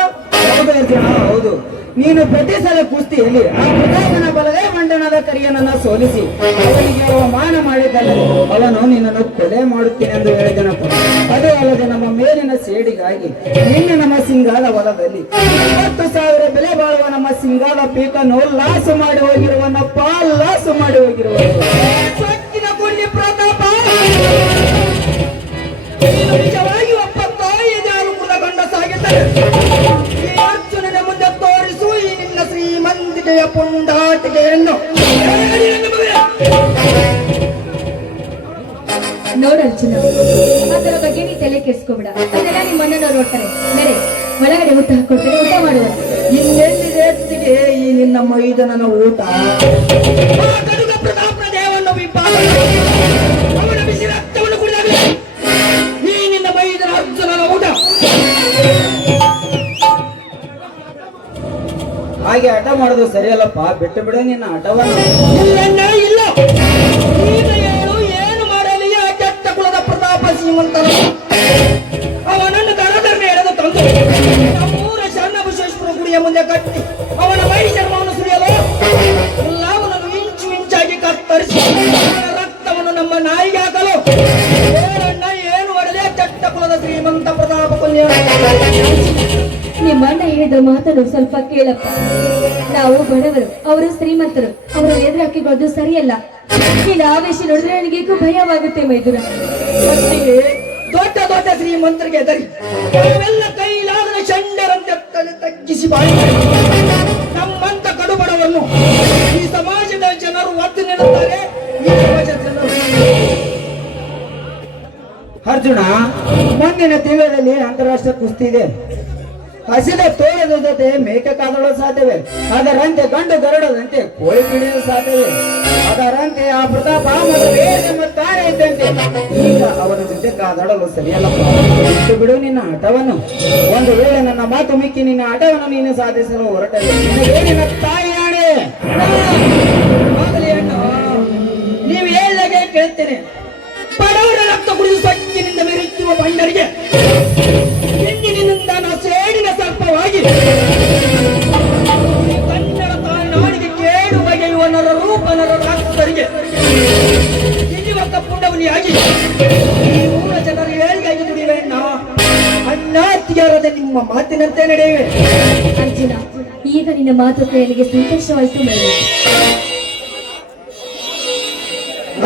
ಹೌದು ಅರ್ಜುನ, ಹೌದು. ನೀನು ಪ್ರತಿ ಸಲ ಕುಸ್ತಿಯಲ್ಲಿ ಆ ಪ್ರತಾಪನ ಬಲಗೈ ಮಂಡನದ ಕರಿಯನನ್ನ ಸೋಲಿಸಿ ಅವನಿಗೆ ಅವಮಾನ ಮಾಡಿದ್ದಲ್ಲದೆ ಅವನು ನಿನ್ನನ್ನು ಕೊಲೆ ಮಾಡುತ್ತೇನೆ ಎಂದು ಹೇಳಿದನಪ್ಪ. ಅದು ಅಲ್ಲದೆ ನಮ್ಮ ಮೇಲಿನ ಸೇಡಿಗಾಗಿ ನಿನ್ನೆ ನಮ್ಮ ಸಿಂಗಾದ ಹೊಲದಲ್ಲಿ 20,000 ಬೆಲೆ ಬಾಳುವ ನಮ್ಮ ಸಿಂಗಾದ ಪೀಕನ್ನು ಲಾಸು ಮಾಡಿ ಹೋಗಿರುವನಪ್ಪ, ಲಾಸು ಮಾಡಿ ಹೋಗಿರುವ ಸೊಕ್ಕಿನ ಗುಂಡಿ ಪ್ರತಾಪ, ನೀನು ನಿಜವಾಗಿ ಒಬ್ಬ ತಾಯಿ ಜಾರುಕುಲ ಗಂಡಸಾಗಿದ್ದರೆ ಈ ಅರ್ಜುನನ ಮುಂದೆ ತೋರಿಸು ಈ ನಿನ್ನ ಶ್ರೀಮಂತಿಕೆಯ ಪುಂಡಾಟಿಕೆಯನ್ನು. ನೋಡು ಅರ್ಜುನ, ಅದರ ಬಗ್ಗೆ ನೀ ತಲೆ ಕೆಡಿಸ್ಕೋಬೇಡ. ಅದೆಲ್ಲ ನಿಮ್ಮ ಮನೆಯವರು ಹೊರಡ್ತಾರೆ. ನಡೆ, ಒಳಗಡೆ ಊಟ ಹಾಕೊಡ್ತಾರೆ, ಊಟ ಮಾಡುವ. ಇನ್ನೆಲ್ಲಿದೆ ಅತ್ತಿಗೆ ಈ ನಿನ್ನ ಮೈದನನ ಊಟ? ಆ ಕಡುಗ ಪ್ರತಾಪನ ದೇಹವನ್ನು ವಿಪಾಕ ಅವನ ಬಿಸಿ ರಕ್ತವನ್ನು ಕುಡಿದಾಗಲೇ ಈ ನಿನ್ನ ಮೈದನ ಅರ್ಜುನನ ಊಟ. ಹಾಗೆ ಹಠ ಮಾಡೋದು ಸರಿಯಲ್ಲಪ್ಪ, ಬಿಟ್ಟು ಬಿಡು ನಿನ್ನ ಹಠವನ್ನು. ಇಲ್ಲಣ್ಣ, ಇಲ್ಲ. ಈಗ ಹೇಳು, ಏನು ಮಾಡಲಿ ಆ ಕೆಟ್ಟ ಕುಲದ ಪ್ರತಾಪ ಶ್ರೀಮಂತನ? ಅವನನ್ನು ದರದರ್ನೆ ಎಳೆದು ತಂದು ನಮ್ಮೂರ ಶರಣಬಸವೇಶ್ವರ ಗುಡಿಯ ಮುಂದೆ ಕಟ್ಟಿ ಅವನ ಮೈ ಚರ್ಮವನ್ನು ಸುರಿಯಲು ಎಲ್ಲವನ್ನೂ ಇಂಚು ಇಂಚಾಗಿ ಕತ್ತರಿಸಿ ಅವನ ರಕ್ತವನ್ನು ನಮ್ಮ ನಾಯಿಗೆ ಹಾಕಲು ಹೇಳಣ್ಣ, ಏನು ಮಾಡಲಿ ಆ ಕೆಟ್ಟ ಕುಲದ ಶ್ರೀಮಂತ ಪ್ರತಾಪ ಪುಣ್ಯ. ನಿಮ್ಮ ಅಣ್ಣ ಹೇಳಿದ ಮಾತನ್ನು ಸ್ವಲ್ಪ ಕೇಳಪ್ಪ. ನಾವು ಬಡವರು, ಅವರು ಶ್ರೀಮಂತರು. ಅವರ ಎದುರು ಹಾಕಿಕೊಳ್ಳೋದು ಸರಿಯಲ್ಲ. ನಿನ್ನ ಆವೇಶ ನೋಡಿದ್ರೆ ನನಗೇಕೂ ಭಯವಾಗುತ್ತೆ ಮೈದುನ. ಮತ್ತಿಗೆ ದೊಡ್ಡ ದೊಡ್ಡ ಶ್ರೀಮಂತರಿಗೆ ಎದರಿ ನಾವೆಲ್ಲ ಕೈಲಾದ ಚಂಡರಂತೆ ತಲೆ ತಗ್ಗಿಸಿ ಬಾಳಿದ್ದಾರೆ. ನಮ್ಮಂತ ಕಡುಬಡವನ್ನು ಈ ಸಮಾಜದ ಜನರು ಒತ್ತು ನೀಡುತ್ತಾರೆ. ಈ ಸಮಾಜದ ಜನರು ಅರ್ಜುನ, ಮುಂದಿನ ತಿಂಗಳಲ್ಲಿ ಅಂತಾರಾಷ್ಟ್ರೀಯ ಕುಸ್ತಿ ಇದೆ. ಹಸಿದ ತೋಳದ ಜೊತೆ ಮೇಕೆ ಕಾದೊಳ್ಳಲು ಸಾಧ್ಯವೇ? ಅದರಂತೆ ಗಂಡು ಗರುಡದಂತೆ ಕೋಳಿ ಪಿಡಿಯಲು ಸಾಧ್ಯವೇ? ಅದರಂತೆ ಆ ಪ್ರತಾಪ ತಾನೇ ಇದ್ದಂತೆ ಈಗ ಅವರ ಜೊತೆ ಕಾದಾಡಲು ಸರಿಯಲ್ಲಪ್ಪ. ಬಿಟ್ಟು ಬಿಡು ನಿನ್ನ ಹಠವನ್ನು. ಒಂದು ವೇಳೆ ನನ್ನ ಮಾತು ಮಿಕ್ಕಿ ನಿನ್ನ ಹಠವನ್ನು ನೀನು ಸಾಧಿಸಲು ಹೊರಟರೆ ನಿನ್ನ ತಾಯಿ ಆಣೆ ವಾನರ ರಾಕ್ಷಸರಿಗೆ ಇಲ್ಲಿವತ್ತ ಪುಂಡವನಿಯಾಗಿ ಈ ಊರ ಜನರು ಏಳಿಗಾಗಿ ದುಡಿವೆ ಅಣ್ಣ ಅತ್ತಿಯಾರದ ನಿಮ್ಮ ಮಾತಿನಂತೆ ನಡೆಯುವೆ. ಅರ್ಜುನ, ಈಗ ನಿನ್ನ ಮಾತು ಕೇಳಿಗೆ ಸಂತೋಷವಾಯಿತು ಮೇಲೆ.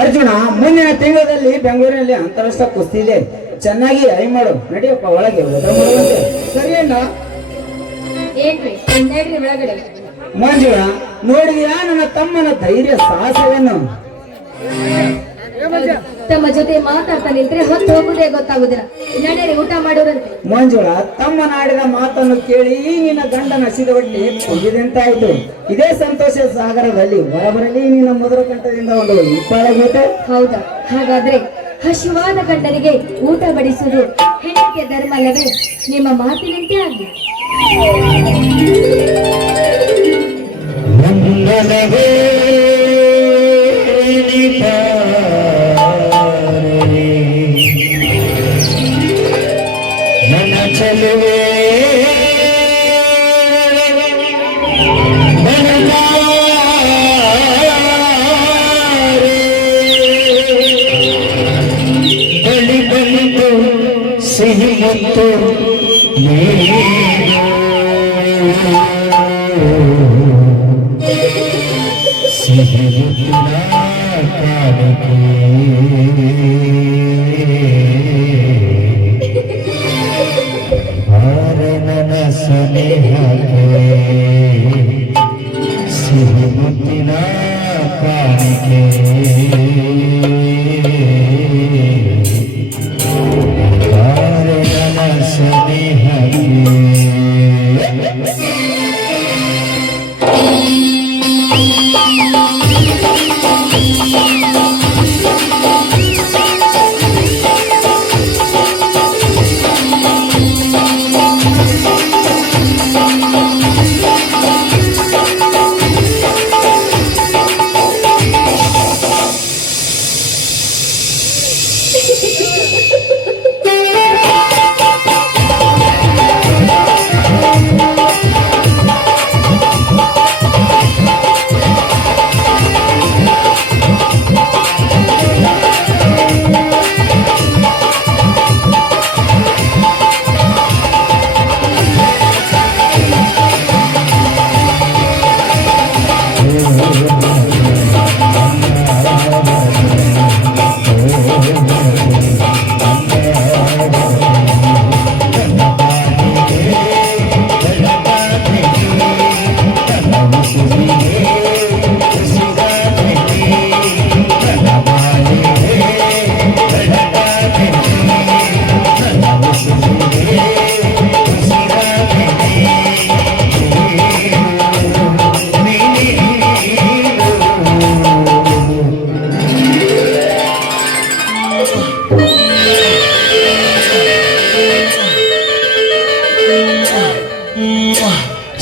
ಅರ್ಜುನ, ಮುಂದಿನ ತಿಂಗಳಲ್ಲಿ ಬೆಂಗಳೂರಿನಲ್ಲಿ ಅಂತಾರಾಷ್ಟ್ರೀಯ ಕುಸ್ತಿ ಇದೆ. ಚೆನ್ನಾಗಿ ಐ ಮಾಡು. ನಡಿಯಪ್ಪ ಒಳಗೆ ಊಟ ಮಾಡುವಂತೆ. ಸರಿಯಣ್ಣ. ಏನ್ರಿ ನಡ್ರಿ ಒಳಗಡೆ. ಮಂಜುಳ, ನೋಡಿದ್ಯಾ ನನ್ನ ತಮ್ಮನ ಧೈರ್ಯ ಸಾಹಸವನ್ನು? ತಮ್ಮ ಜೊತೆ ಮಾತಾಡ್ತಾ ನಿಂತ್ರೆ ಹೊತ್ತು ಹೋಗುದೇ ಗೊತ್ತಾಗುದಿಲ್ಲ. ನಡೀರಿ ಊಟ ಮಾಡೋರಂತೆ. ಮಂಜುಳ, ತಮ್ಮನಾಡಿದ ಮಾತನ್ನು ಕೇಳಿ ನಿನ್ನ ಗಂಡನ ಹಸಿದ ಹೊಟ್ಟೆ ಕುಗಿದಂತಾಯ್ತು. ಇದೇ ಸಂತೋಷ ಸಾಗರದಲ್ಲಿ ಹೊರಬರಲಿ ನಿನ್ನ ಮಧುರ ಕಂಠದಿಂದ ಒಂದು ಇಪ್ಪಾಳ ಗೀತೆ. ಹೌದಾ? ಹಾಗಾದ್ರೆ ಹಸಿವಾದ ಗಂಡನಿಗೆ ಊಟ ಬಡಿಸುವುದು ಹೆಂಡತಿಯ ಧರ್ಮ ಅಲ್ಲವೇ? ನಿಮ್ಮ ಮಾತಿನಂತೆ ಆಗಲಿ. ನನ್ನ ಚಲುವೆ ಬಳಿ ಬಂದು ಸಿಹಿ ಮುತ್ತು ಸಿಹಿ ಮುತ್ತಿನ ಕಾಣಿಕೆ ನನ್ನ ಸ್ನೇಹಕ್ಕೆ ಸಿಹಿ ಮುತ್ತಿನ ಕಾಣಿಕೆ ನನ್ನ ಸ್ನೇಹಕ್ಕೆ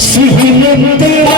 ಸಿಹಿ ಮುತ್ತಿನ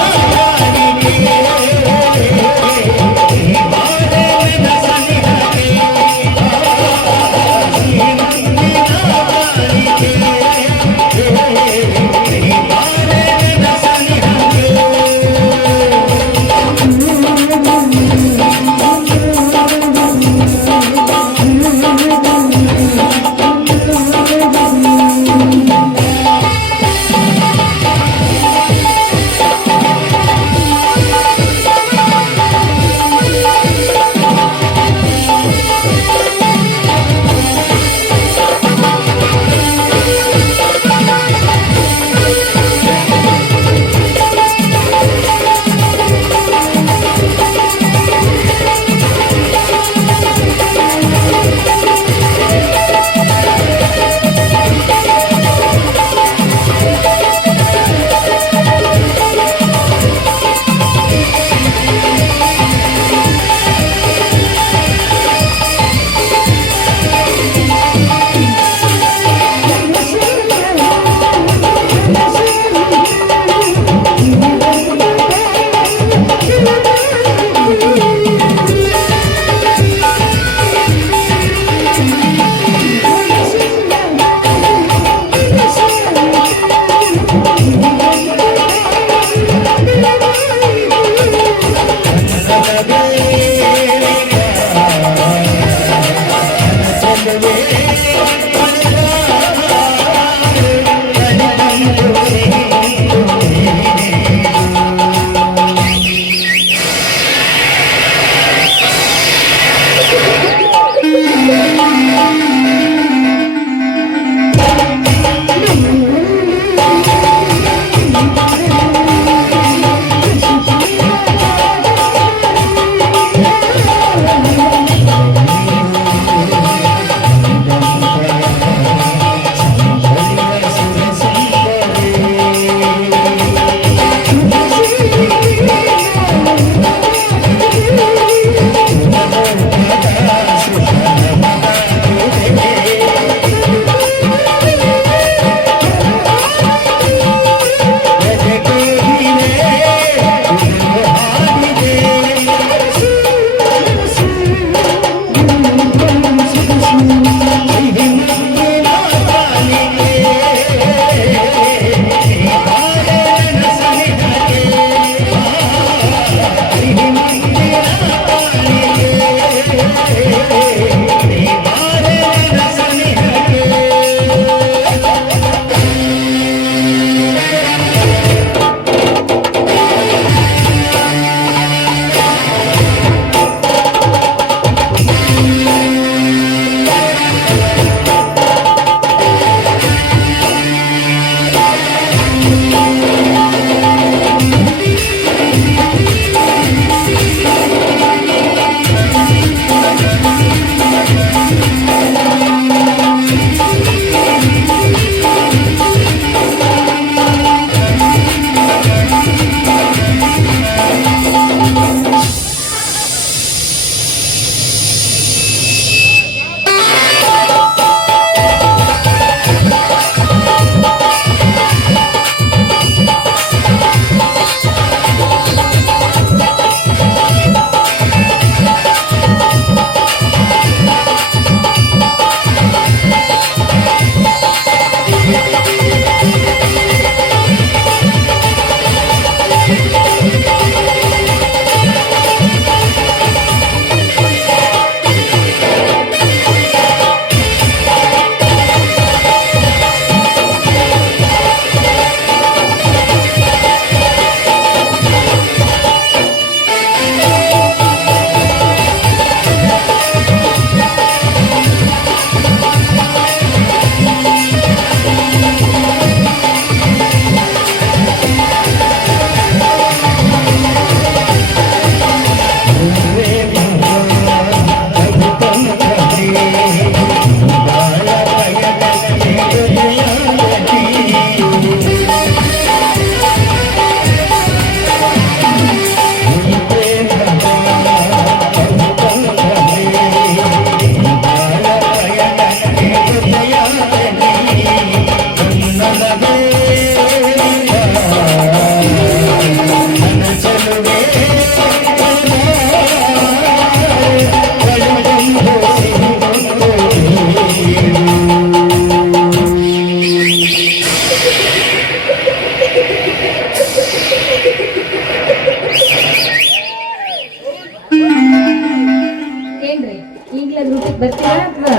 ಬರ್ತೀರಾ ಅಥವಾ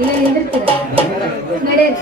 ಇಲ್ಲ ನಿಂದಿರ್ತೀರಾ? ನಡೆಯಿರಿ.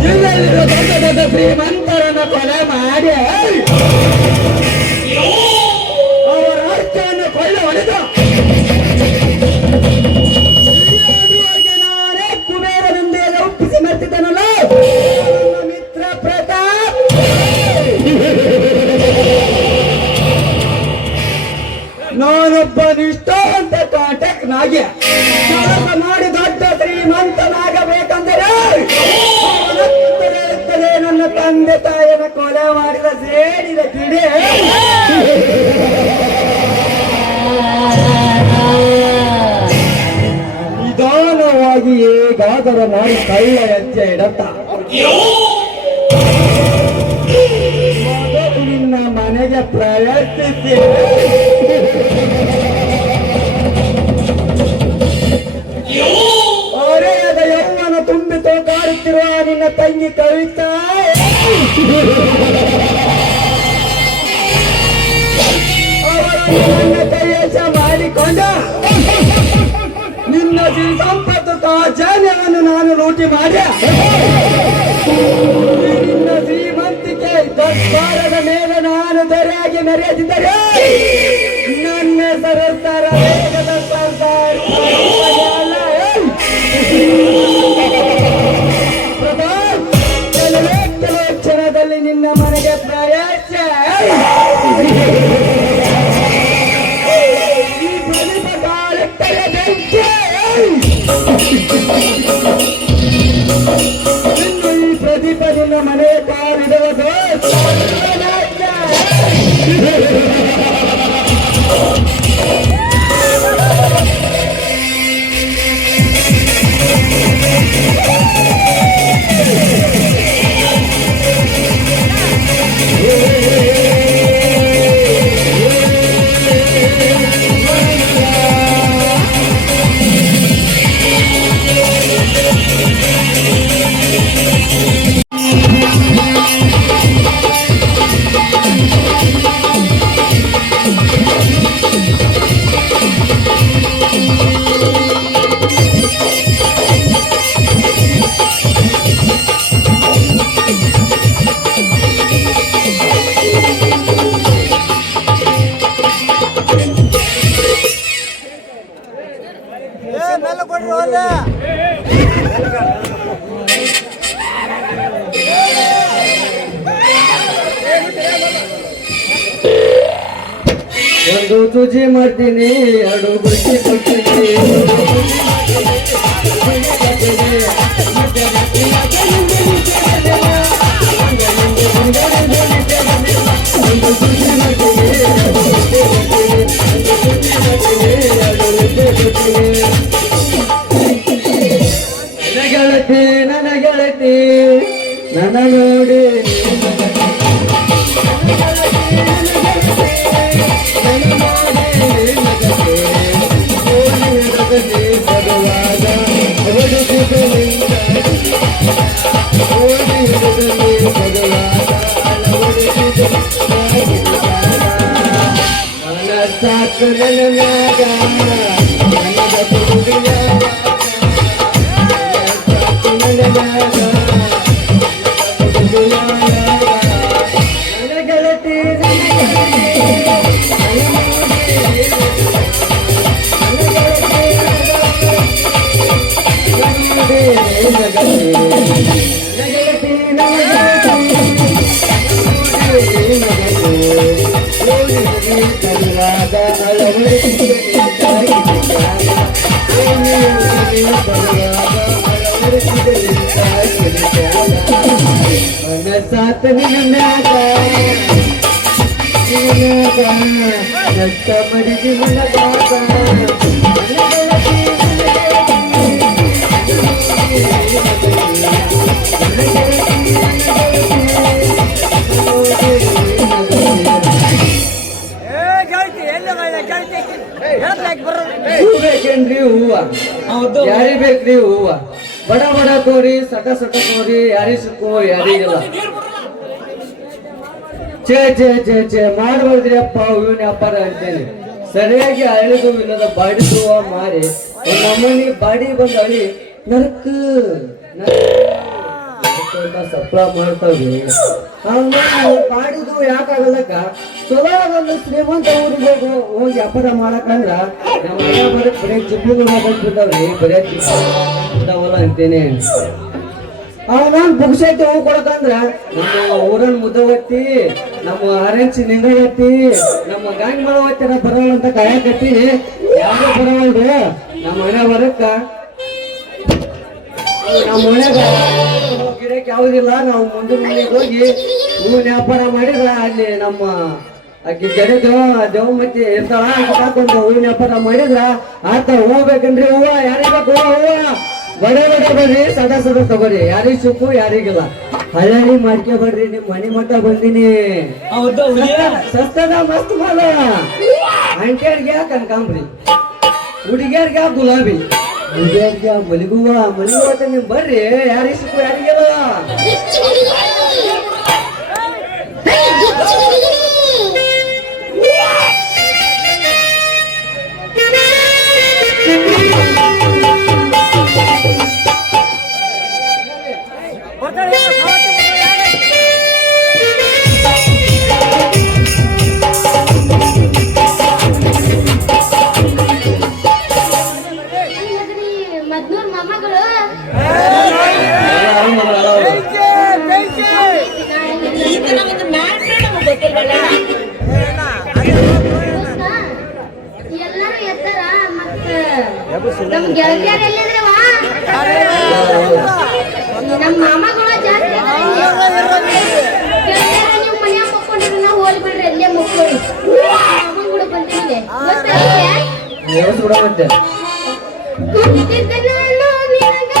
ಜಿಲ್ಲೆಯಲ್ಲಿರೋ ದೊಡ್ಡ ದೊಡ್ಡ ಶ್ರೀಮಂತರನ್ನ ಕೊಲೆ ಮಾಡಿ ಅವರ ಆಸ್ತಿಯನ್ನು ಕೊಳ್ಳೆ ಹೊಡೆದು ಇಲ್ಲಿಯವರೆಗೆ ನಾನೇ ಕುಬೇರನೆಂದು ಎಲ್ಲ ಒಪ್ಪಿಸಿ ಮರ್ತಿದ್ದನಲ್ಲ ನನ್ನ ಮಿತ್ರ ಪ್ರತಾಪ್. ನಾನೊಬ್ಬ ನಿಷ್ಠಾವಂತ ಕಾಂಟ್ಯಾಕ್ಟ್ ನಾಗಿ ಕೆಲಸ ಮಾಡಿ ದೊಡ್ಡ ಶ್ರೀಮಂತನಾಗಬೇಕಂದರೆ ಅವನತ್ತರೆ ನನ್ನ ತಂದೆ ತಾಯಿನ ಕೊಲೆ ಮಾಡಿದ ಸೇಡಿದ ಕಿಡಿ ನಿಧಾನವಾಗಿ ಹೇಗಾದರೂ ಮಾಡಿ ಕಳ್ಳ ಹೆಜ್ಜೆ ಇಡತ್ತ ಮೊದಲು ನಿನ್ನ ಮನೆಗೆ ಪ್ರಯತ್ನಿಸಿ ಒರೆಯದ ಯೌವನ ತುಂಬಿ ತೋಕಾಡುತ್ತಿರುವ ನಿನ್ನ ತಂಗಿ ಕವಿತಾ ಅವರನ್ನು ನನ್ನ ಕೈಯಶ ಮಾಡಿಕೊಂಡ ನಿನ್ನ ಸಂಪತ್ತು ಖಜಾನೆಯನ್ನು ನಾನು ಲೂಟಿ ಮಾಡಿ ನಿನ್ನ ಶ್ರೀಮಂತಿಕೆ ದರ್ಬಾರದ ಮೇಲೆ ನಾನು ದೊರೆಯಾಗಿ ಮೆರೆದಿದ್ದರೆ ನನ್ನ ಸರಸ್ತರ ವೇಗದ ಸರ್ದಾರ್ ಪ್ರತಾಪ್ ಕೆಲವೇ ಕ್ಷಣದಲ್ಲಿ ನಿನ್ನ ಮನೆಗೆ ಪ್ರಯಾಸ ಈ ಪ್ರದೀಪ ಕಾಲಕ್ಕರ ಬೆಂಕಿ ಇನ್ನು ಈ ಪ್ರದೀಪ ನಿನ್ನ ಮನೆಯ ಕಾಲಿಡುವುದು ಸರ್ವನಾಶ. ಸೂಜಿ ಮಾಡ್ತೀನಿ, 2 ಗುರ್ಕಿ ಕೊಡ್ತೀನಿ. ನನ್ನ ಗೆಳತಿ ನನ್ನ ನೋಡಿ ಸಾಕು ನನ್ನ ಮ್ಯಾಗ ನನ್ನ ಗೆಳತಿ ಸಾತ್ ನಿನ್ನಾಗ ನಷ್ಟ ಮಡಿಸಿ ಮನಗಾಗ ಹೂ ಬೇಕೇನ್ರಿ ಹೂವ? ಯಾರಿಗ್ ಬೇಕ್ರಿ ಹೂವ? ಬಡ ಬಡ ತೋರಿ ಸಟ ಸಟ ತೋರಿ ಯಾರಿ ಸಿಕ್ಕೋ ಯಾರಿಗಿಲ್ಲ. ಛೇ ಛೇ ಛೇ ಛೇ ಮಾಡ್ಬಾರ್ದ್ರಿ ಅಪ್ಪ ಹೂವಿನ ವ್ಯಾಪಾರ ಅಂತೇಳಿ. ಸರಿಯಾಗಿ ಅಳಿದು ಇಲ್ಲದ ಬಾಡಿ ಹೂವ ಮಾರಿ ನಮ್ಮನಿ ಬಾಡಿ ಬಂದ ಅಳಿ ನರಕ ಸಪ್ಲ ಮಾಡ್ತಾವ್ರಿ. ಬಾಡಿದು ಯಾಕಾಗಲ್ಲಕ್ಕ ಚಲೋ ಒಂದು ಶ್ರೀಮಂತ ಊರಿಗೆ ಹೋಗಿ ವ್ಯಾಪಾರ ಮಾಡಕಂದ್ರ ನಮ್ಮ ಬರೀ ಬರೀ ಚಿಪ್ಪಗಳು ಬಂದ್ಬಿಟ್ಟವ್ರಿ, ಬರೀ ಚಿಪ್ಪವಲ್ಲ ಅಂತೇನೆ. ಅವನ ಬುಗ್ಸೈತಿ ಹೂ ಕೊಡಕಂದ್ರ ನಮ್ಮ ಊರನ್ ಮುದ್ದವತ್ತಿ, ನಮ್ಮ ಆರೆಂಚಿ ನಿಂಗವತ್ತಿ, ನಮ್ಮ ಗಾಂಗ್ ಮಾಡವತ್ತಿ ಬರೋಲ್ಲ ಅಂತ ಕಾಯಕತ್ತಿ. ಯಾರು ಬರೋಲ್ರಿ ನಮ್ಮ ಮನೆ ಬರಕ್ಕ. ನಮ್ಮ ಮನೆಗ ಗಿಡಕ್ಕೆ ಯಾವುದಿಲ್ಲ. ನಾವು ಮುಂದಿನ ಮನೆಗೆ ಹೋಗಿ ಹೂವಿನ ವ್ಯಾಪಾರ ಮಾಡಿದ್ರ ಅಲ್ಲಿ ನಮ್ಮ ಅಕ್ಕಿ ಜಡೆ ದೇವಮತಿ ಇರ್ತಾಳ ಹಾಕೊಂಡು ಹೂವಿನ ವ್ಯಾಪಾರ ಮಾಡಿದ್ರ ಆತ ಹೂ ಬೇಕನ್ರಿ ಹೂವ ಯಾರಿಗ ಬೇಕು ಹೂವ ಬಡ ಬಡ ಬರ್ರಿ ಸದಾ ಸದಾ ತಗೋರಿ. ಯಾರಿಗ್ ಸುಕ್ಕು ಯಾರಿಗಿಲ್ಲ. ಹಳ್ಳಿ ಮಾಡ್ಕೆ ಬರ್ರಿ ನಿಮ್ ಮನಿ ಮಟ್ಟ ಬಂದಿನಿ. ಸಸ್ತದ ಮಸ್ತ್ ಮಾಲ. ಅಂಟ್ಯಾರ್ಗೆ ಕನಕಾಂಬ್ರಿ, ಹುಡುಗಿಯರ್ಗೆ ಗುಲಾಬಿ, ಹುಡುಗಿಯರ್ಗೆ ಮಲಿಗುವ ಮಲಿಗುವ ನಿಮ್ ಬರ್ರಿ. ಯಾರಿಗ್ ಸುಕ್ಕು ಯಾರಿಗಿಲ್ಲ. ಮದ್ನೂರ್ ಮೊಮ್ಮಗಳು ಎಲ್ಲರೂ ಎತ್ತಾರ. ಮತ್ತ ನಮ್ ಗೆಳತಿಯರ್ ಎಲ್ಲಿದ್ರವಾ? ನಮ್ಮ ಮಾಮಗಳು ಜಾಸ್ತಿ ಗೆಳತಿಯರ ನೀವು ಮನ್ಯಾಗ ಮುಕ್ಕೊಂಡಿರಿ, ನಾವು ಹೋಲಿ ಬಿಡ್ರಿ ಎಲ್ಲೇ ಮುಕ್ಕೊಳ್ಳಿ. ಮಾಮನ್ ಕೂಡ ಬಂದಿದೆ ಮತ್ತೆ ಕುಂತಿದ್ದ ನಾನು ನಿನಗ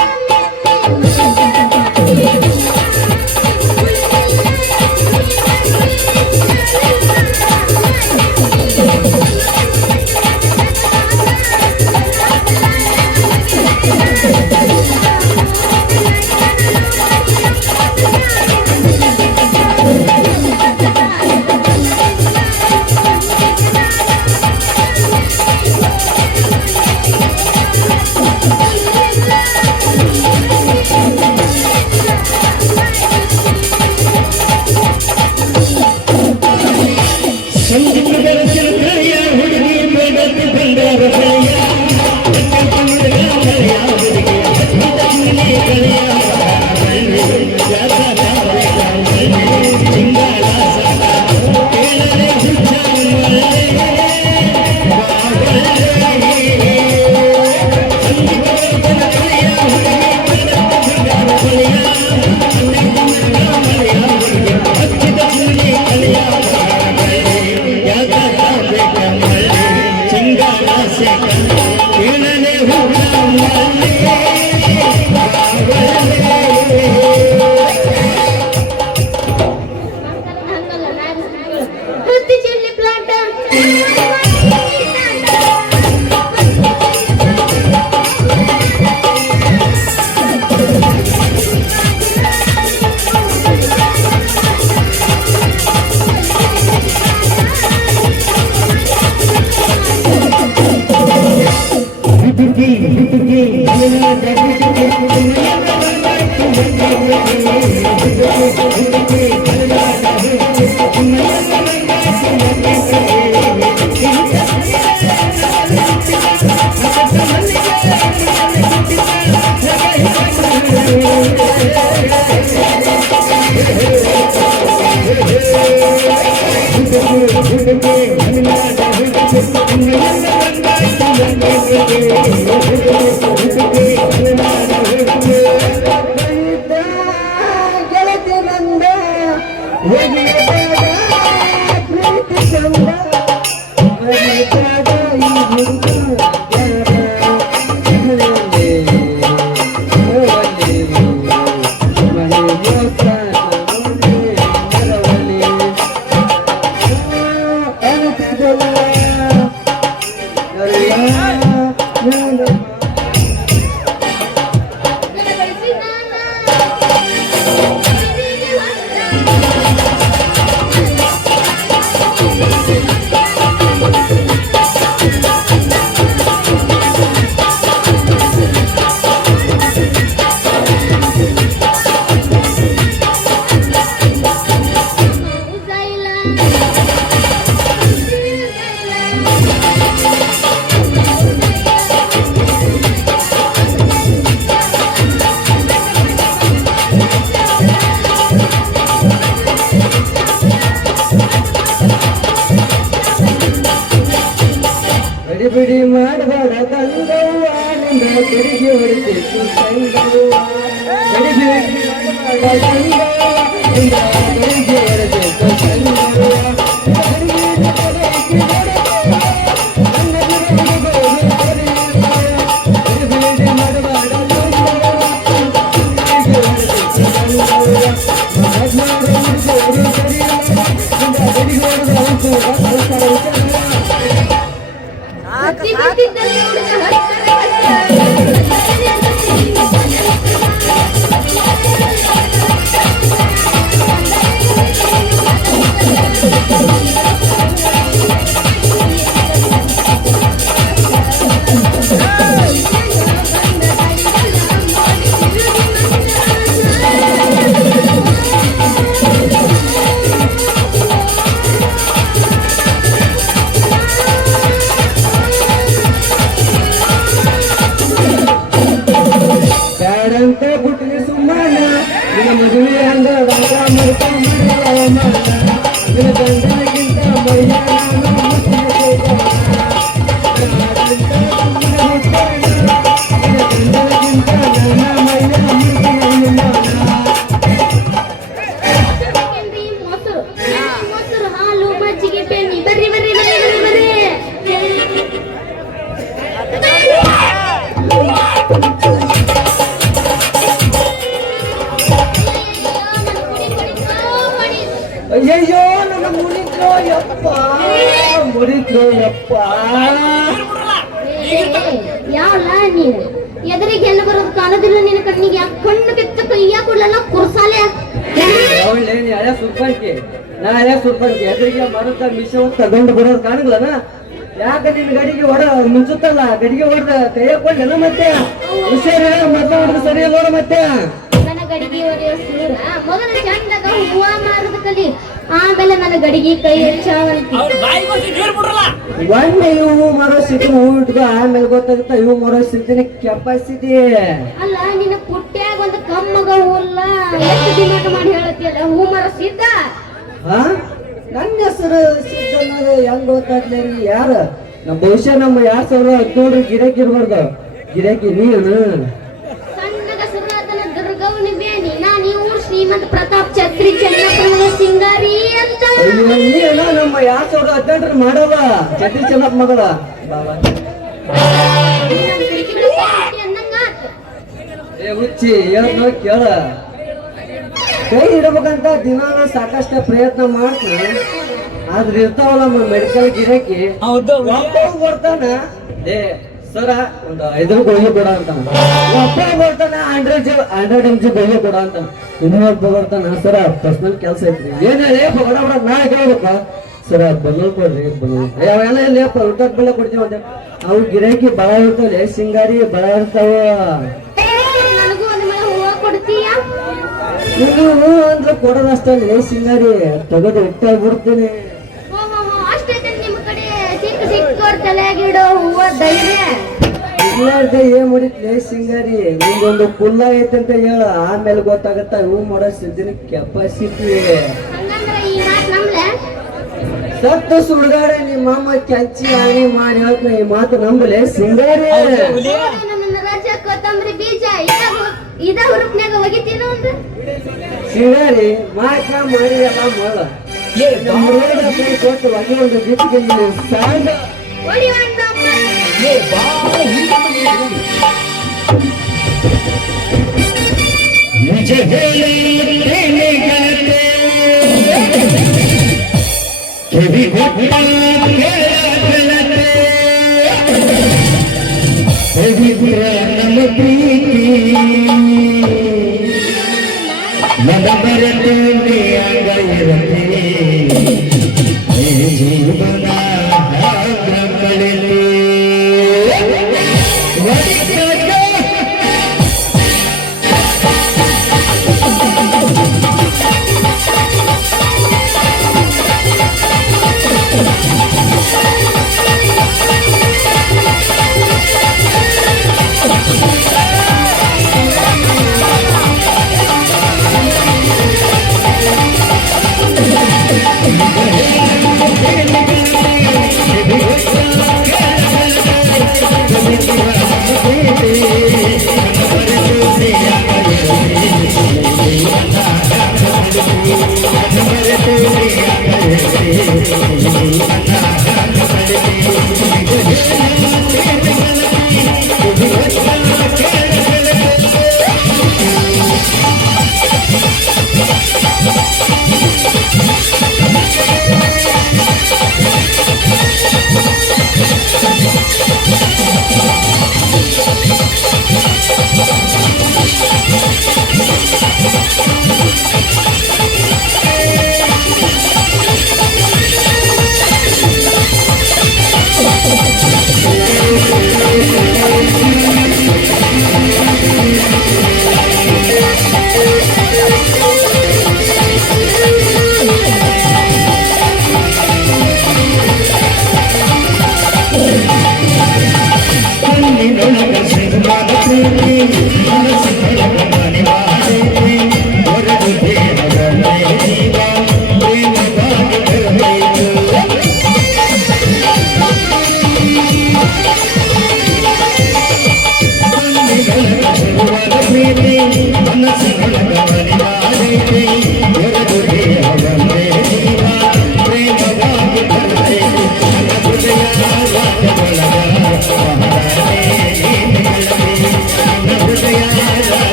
ಹುಡುಗಿ ಹುಡುಗಿ ಮೈಲಾದ ಹುಡುಗಿ ಮೈಯೆಲ್ಲ ಬಂದಾಯ್ತು ಹುಡುಗಿ ಮೈಲಾದ ಹುಡುಗಿ ಮೈಯೆಲ್ಲ ಗೆಳತಿ ನಂದ ಪ್ರೀತಿ ಚಂದ ನನ್ನ ಬಳಸಿ ಬಿಡಿ ಮಾಡಬೇಡ ತಂಗವ್ವ ನಿನ್ನ ಕಡೆಗೆ ಹೊಡಿಬೇಕು ಸಂಗವ್ವ ಬಿಡಿ ಮಾಡಬೇಡ ತಂಗವ್ವ ನಿನ್ನ ಕಡೆಗೆ ಹೊಡಿಬೇಕು ಸಂಗವ್ವ ಹತ್ತಿ ಬಿದ್ದಿದ್ದಲ್ಲಿ ಹುಡುಗ ಹತ್ತರ ಬ್ಯಾಡಂತ ಬಿಟ್ರಿ ಸುಮ್ಮನ ನಿನ್ನ ಮದುವೆ ಅಂದ ಮರುಕ ಅವಮಾನ ನಿನ್ನ ಗಂಡನಿಗಿಂತ ಮೈಯ ನಾನು ಮುಚ್ಚಿಗೆ ಗಂಡನಿಗಿಂತ ನನ್ನ ಮೈಯ ಮೊಸರು ಮೊಸರು ಹಾಲು ಮಜ್ಜಿಗೆ ಬೆಣ್ಣೆ ಬರ್ರಿ ಬರ್ರಿ ಬರ್ರಿ ಬರ್ರಿ ಅಯ್ಯಯ್ಯೋ ನನ್ನ ಮುರಿದ್ರೋ ಯಪ್ಪ ಮುರಿದ್ರೋ ಯಪ್ಪ ಯಾವಲ್ಲ ನೀನು ಎದುರಿಗೆ ಹೆಣ್ಣು ಬರೋದು ಕಾಣೋದಿಲ್ಲ ನಿನ್ನ ಕಣ್ಣಿಗೆ ಯಾಕೆ ಕಣ್ಣು ಕೆತ್ತ ಕೈಯ ಕೊಡ್ಲಲ್ಲ ಕುರ್ಸಾಲೆ ಒಳ್ಳೆ ನೀ ಹಳೆ ಸುರ್ಪಂಕಿ ನಾ ಹಳೆ ಸುರ್ಪಂಕಿ ಎದುರಿಗೆ ಮರದ ಮಿಷ ತಗೊಂಡು ಬರೋದು ಕಾಣಂಗಿಲ್ಲನ ಯಾಕೆ ನಿನ್ನ ಗಡಿಗೆ ಹೊಡ ಮುಂಚುತ್ತಲ್ಲ ಗಡಿಗೆ ಹೊಡೆದ ಕೈಯಕೊಂಡೆನ ಮತ್ತೆ ಹುಷಾರ ಮೊದಲು ಹೊಡೆದು ಸರಿ ನೋಡ ಮತ್ತೆ ನನ್ನ ಗಡಿಗೆ ಹೊಡೆಯೋ ಸೂರ ಮೊದಲ ಚಂದಾಗ ಹೂವ ಮಾರದ ಕಲಿ ಆಮೇಲೆ ನನ್ನ ಗಡಿಗೆ ಕೈ ಹೆಚ್ಚಾವಂತಿ ಒಮ್ಮೆ ಇವು ಮರೋ ಸ್ಥಿತಿ ಹೂ ಇಟ್ಕೊ ಆಮೇಲೆ ಗೊತ್ತಾಗುತ್ತಾ ಇವು ಮರೋ ಸ್ಥಿತಿನ ಕೆಪಾಸಿಟಿ ಅಲ್ಲ ನಿನ್ನ ಪುಟ್ಟ್ಯಾಗ ಒಂದು ಕಮ್ಮಗ ಹೂಲ್ಲ ಎಷ್ಟು ಡಿಮಾಂಡ್ ಮಾಡಿ ಹೇಳತ್ತಿಯಲ್ಲ ಹೂ ಮರ ಸಿದ್ಧ ಹಾ ನನ್ನ ಹೆಸರು ಸಿದ್ಧ ಅನ್ನೋದು ಹೆಂಗ್ ಗೊತ್ತಾಗ್ಲಿ ಯಾರ ನಮ್ಮ ಬಹುಶಃ ನಮ್ಮ 2017 ಗಿರಾಕಿ ಇರ್ಬಾರ್ದು ಗಿರಾಕಿ ನೀನು ಸಣ್ಣಗ ಸುರಾತನ ದುರ್ಗವನಿ ಬೇನಿ ನಾನು ಈ ಊರು ಶ್ರೀಮಂತ ಪ್ರತಾಪ್ ಛತ್ರಿ ಚೆನ್ನಪ್ಪನ ಸಿಂಗಾರಿ ಅಂತ ಅಯ್ಯೋ ನೀನು ನಮ್ಮ 2018 ಮಾಡಲ್ಲ ಚಟಿ ಚೆನ್ನಪ್ಪ ಮಗಳ ಬಾಬಾ ನೀ ನಮ್ ಕಿಟಕಿ ಮೇಲೆ ಕೂತಿ ಅನ್ನಂಗಾತ್. ಏ ಹುಚ್ಚಿ ಏನು ಕೇಳ ಕೈ ಹಿಡಬೇಕಂತ ದಿನಾನ ಸಾಕಷ್ಟು ಪ್ರಯತ್ನ ಮಾಡ್ತಾನ ಆದ್ರೆ ಇರ್ತಾವಲ್ಲ ನಮ್ಮ ಮೆಡಿಕಲ್ ಗಿರಾಕಿ ಒಬ್ಬ ಬರ್ತಾನ ಏ ಸರ ಒಂದು 5 ಗೋಳಿ ಕೊಡ ಅಂತ ಒಬ್ಬ ಬರ್ತಾನ 100 mg ಗೋಳಿ ಕೊಡ ಅಂತ ಇನ್ನೊಬ್ಬ ಬರ್ತಾನ ಸರ ಪರ್ಸನಲ್ ಕೆಲಸ ಐತ್ರಿ ಏನ್ ಹೇಳಿ ಬಡ ಬಡ ನಾ ಕೇಳ್ಬೇಕ ಸರ ಬಲ್ಲಲ್ ಕೊಡ್ರಿ ಬಲ್ಲಲ್ ಅವೆಲ್ಲ ಇಲ್ಲಪ್ಪ ಊಟಕ್ಕೆ ಬೆಲ್ಲ ಕೊಡ್ತೀವಿ ಅಂತ ಅವು ಗಿರಾಕಿ ಬಳ ಇರ್ತಾವಲ್ಲ ಸಿಂಗಾರಿ ಬಳ ಇರ್ತಾವ ನನಗೂ ಒಂದ್ ಮೇಲೆ ಹೂವ ಕೊಡ್ತೀಯಾ? ನೀವು ಅಂದ್ರೆ ಕೊಡೋದಷ್ಟೇ ಸಿಂಗಾರಿ ತೆಗೆದು ಇಟ್ಟಾಗಿ ಬಿಡ್ತೀನಿ ಅಷ್ಟೈತೆ ನಿಮ್ ಕಡೆ ಸಿಕ್ಕೋರ್ ತಲೆಯಾಗಿಡೋ ಹೂವ ಧೈರ್ಯ. ಇಲ್ಲಾರ್ದೆ ಏನ್ ಮಾಡಿದ್ಲೆ ಸಿಂಗಾರಿ ನಿಂದೊಂದು ಕುಲ್ಲ ಐತೆ ಅಂತ ಹೇಳ ಆಮೇಲೆ ಗೊತ್ತಾಗತ್ತ ಹೂ ಮಾಡೋ ಸಿದ್ದಿನ ಕೆಪಾಸಿಟಿ ಹಂಗಂದ್ರ ಈ ಮಾತ್ ನಂಬ್ಲೆ? ಸತ್ತ ಸುಡ್ಗಾಡೆ ನಿಮ್ಮ ಅಮ್ಮ ಕೆಂಚಿ ಆಣಿ ಮಾಡಿ ಹೇಳ್ತ ಈ ಮಾತು ನಂಬಲೆ ಸಿಂಗಾರಿ ನನ್ನ ರಾಜ ಕೊತ್ತಂಬರಿ ಬೀಜ ಇದ ಹುರುಪ್ನ್ಯಾಗ ಒಗಿತೀನೋ ಅಂದ್ರ ಸಿಂಗಾರಿ ಮಾಕ ಮಾಡಿ ಎಲ್ಲ ಮಳ ನಮ್ಮ ರೋಡ್ ಕೊಟ್ಟು ಒಗಿ ಒಂದು ಗಿಫ್ಟ್ ಸಾಂಗ್ ಒಡಿ ಒಂದು मुझे देने गलते कभी घुटना गलते कभी पुरानम प्रीति मन मरते गए जीवना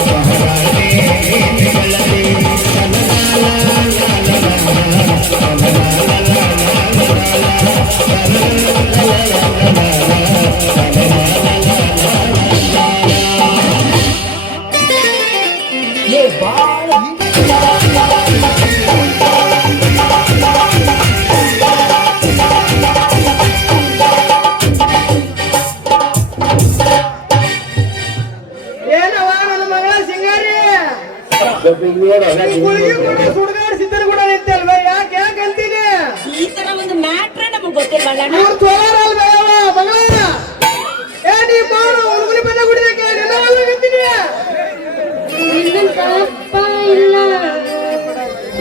ಮಹಾರಾಣಿ ಗುಳಿಗೆ ಕೂಡ ಸುಡ್ಗಾಡ್ ಸಿದ್ಧರು ಕೂಡ ನಿಂತಲ್ವ ಯಾಕೆ ಅಂತೀನಿ ಈ ತರ ಒಂದು ಮ್ಯಾಟ್ರೇ ನಮಗ್ ಗೊತ್ತಿಲ್ಲ ಇವ್ರು ತೋರಲ್ಲ ಮಗಳ ಏ ನೀ ಮಾಡು ಹುಡುಗರಿ ಬಂದ ಗುಡಿದಕ್ಕೆ ಅಂತೀನಿ ನಿನ್ನಂತ ಅಪ್ಪ ಇಲ್ಲ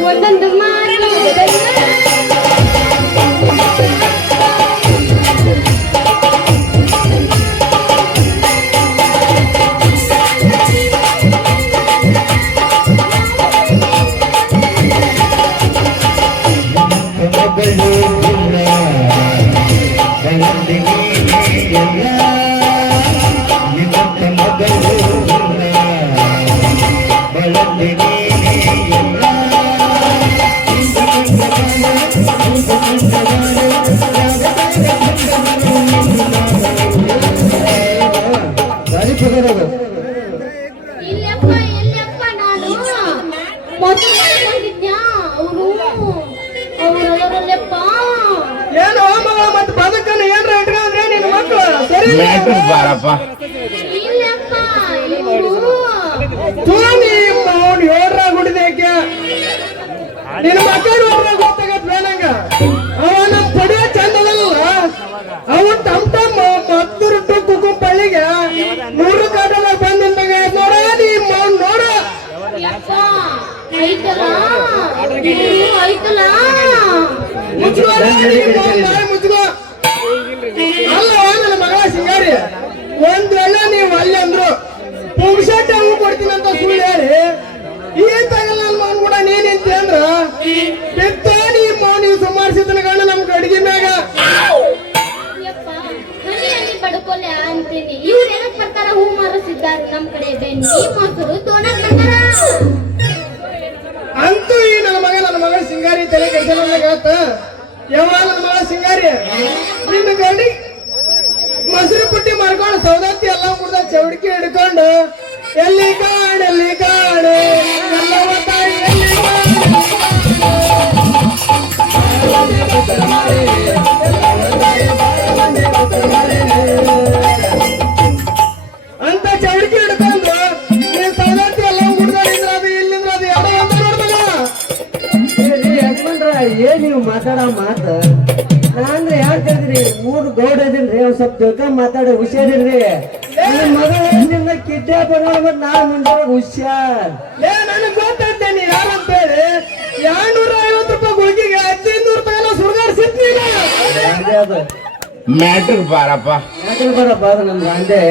ಒಂದೊಂದು ಮಾತು ಇಲ್ಲಪ್ಪ ಇಲ್ಲಪ್ಪ ನಾನು ಮೊದಲು ಬಂದಿದ್ಯಾ ಅವರಲ್ಲಪ್ಪ ಏನು ಮಗಳ ಮತ್ತೆ ಬದುಕನ್ನು ಏನ್ರ ಇಟ್ಕೊಂಡ್ರೆ ನಿನ್ನ ಮಕ್ಕಳು ಸರಿ ಇಲ್ಲಪ್ಪ ಇವ್ರು ಅವ್ನು ಹೇಳ್ರ ಗುಡಿದೇಕೆ ನಿನ್ನ ಮಕ್ಕಳು ನೋಡ್ರ ಗೊತ್ತಾಗತ್ ಬೇನಂಗ ಅವನ ಪಡಿಯ ಚಂದದಲ್ಲ ಅವನ್ ಟಮ್ ಟಮ್ ಮತ್ತೂರು ಟುಕ್ಕು ಪಳ್ಳಿಗೆ 3 ಕಾಟಲ್ಲ ಬಂದಿಂದಾಗ ನೋಡ ನಿಮ್ಮ ನೋಡ ಯಪ್ಪ ಐತಲ್ಲ ಐತಲ್ಲ ಮುಚ್ಕೋ ಮುಚ್ಕೋ ಅಲ್ಲ ನನ್ನ ಮಗಳ ಸಿಂಗಾರಿ ಒಂದ್ ವೇಳೆ ನೀವು ಅಲ್ಲಿ ಅಂದ್ರು ಪುಂಗ್ಶೆಟ್ಟ ಹೂ ಕೊಡ್ತೀನಿ ಅಂತ ಸುಳ್ಳು ಹೇಳಿ ಏನ್ ತಗಲ್ಲ ನನ್ನ ಮಗನ್ ಕೂಡ ನೀನಿಂತೆ ಅಂದ್ರ ಬಿತ್ತ ನೀವು ಸುಮಾರಿಸಿದನ ಗಂಡ ನಮ್ಗೆ ಅಡಿಗೆ ಮ್ಯಾಗ ಯಪ್ಪ ಹನಿ ಹನಿ ಬಡ್ಕೊಲೆ ಅಂತೀನಿ ಇವ್ರು ಏನಕ್ ಬರ್ತಾರ ಹೂ ಮಾರಿಸಿದ್ದಾರೆ ನಮ್ ಕಡೆ ಬೆನ್ನಿ ಮೊಸರು ತೋನಕ್ ಬರ್ತಾರ ಅಂತೂ ಈ ನನ್ನ ಮಗಳ ಸಿಂಗಾರಿ ತಲೆ ಕೆಲಸ ಯಾವ ನನ್ನ ಮಗಳ ಸಿಂಗಾರಿ ನಿನ್ನ ಗಂಡಿ ಮೊಸರು ಪುಟ್ಟಿ ಮಾಡ್ಕೊಂಡು ಸೌದತ್ತಿ ಎಲ್ಲ ಕೂಡ ಚೌಡಿಕೆ ಹಿಡ್ಕೊಂಡು ಎಲ್ಲಿ ಕಾಣೆ ಎಲ್ಲವ ತಾಯಿ ಎಲ್ಲಿ ಅಂತ ಚೌಡಿಕೆ ಹಿಡ್ಕೊಂಡು ನೀನ್ ಸೌದತ್ತಿ ಎಲ್ಲ ಹುಡ್ದಾಡಿದ್ರ ಅದು ಇಲ್ಲಿಂದ್ರ ಅದು ಯಾವ ಅಂತ ನೋಡ್ಬೇಕ ಯಜಮಾನ್ರ ಏನ್ ನೀವು ಮಾತಾಡೋ ಮಾತು ನಾಂದ್ರೆ ಯಾಕೆ ಕೇಳಿದ್ರಿ 3 ಗೌಡ ಇದೀನ್ರಿ ಒಂದ್ ಸ್ವಲ್ಪ ಜೊತೆ ಮಾತಾಡಿ ಹುಷಾರಿರ್ರಿ ನಿಮ್ ಮಗಳ ಕಿಡ್ನಾಪ್ ಮಾಡ್ಬಿಟ್ಟು ನಾ ಮುಂದೆ ಹುಷಾರ್ ನನಗೆ ಗೊತ್ತೈತೆ ನೀ ಯಾರಂತ ಹೇಳಿ 250 ರೂಪಾಯಿ ಗುಳಿಗೆಗೆ 1500 ರೂಪಾಯಿ ಸುಡ್ಗಾಡ್ ಸಿಗ್ಲಿಲ್ಲ ಅದೇ ಅದು ಮ್ಯಾಟ್ರಿಕ್ ಬಾರಪ್ಪ ಯಾಕೆ ಬರಪ್ಪ ಅದು ನಮ್ ಗಾಂಧಿ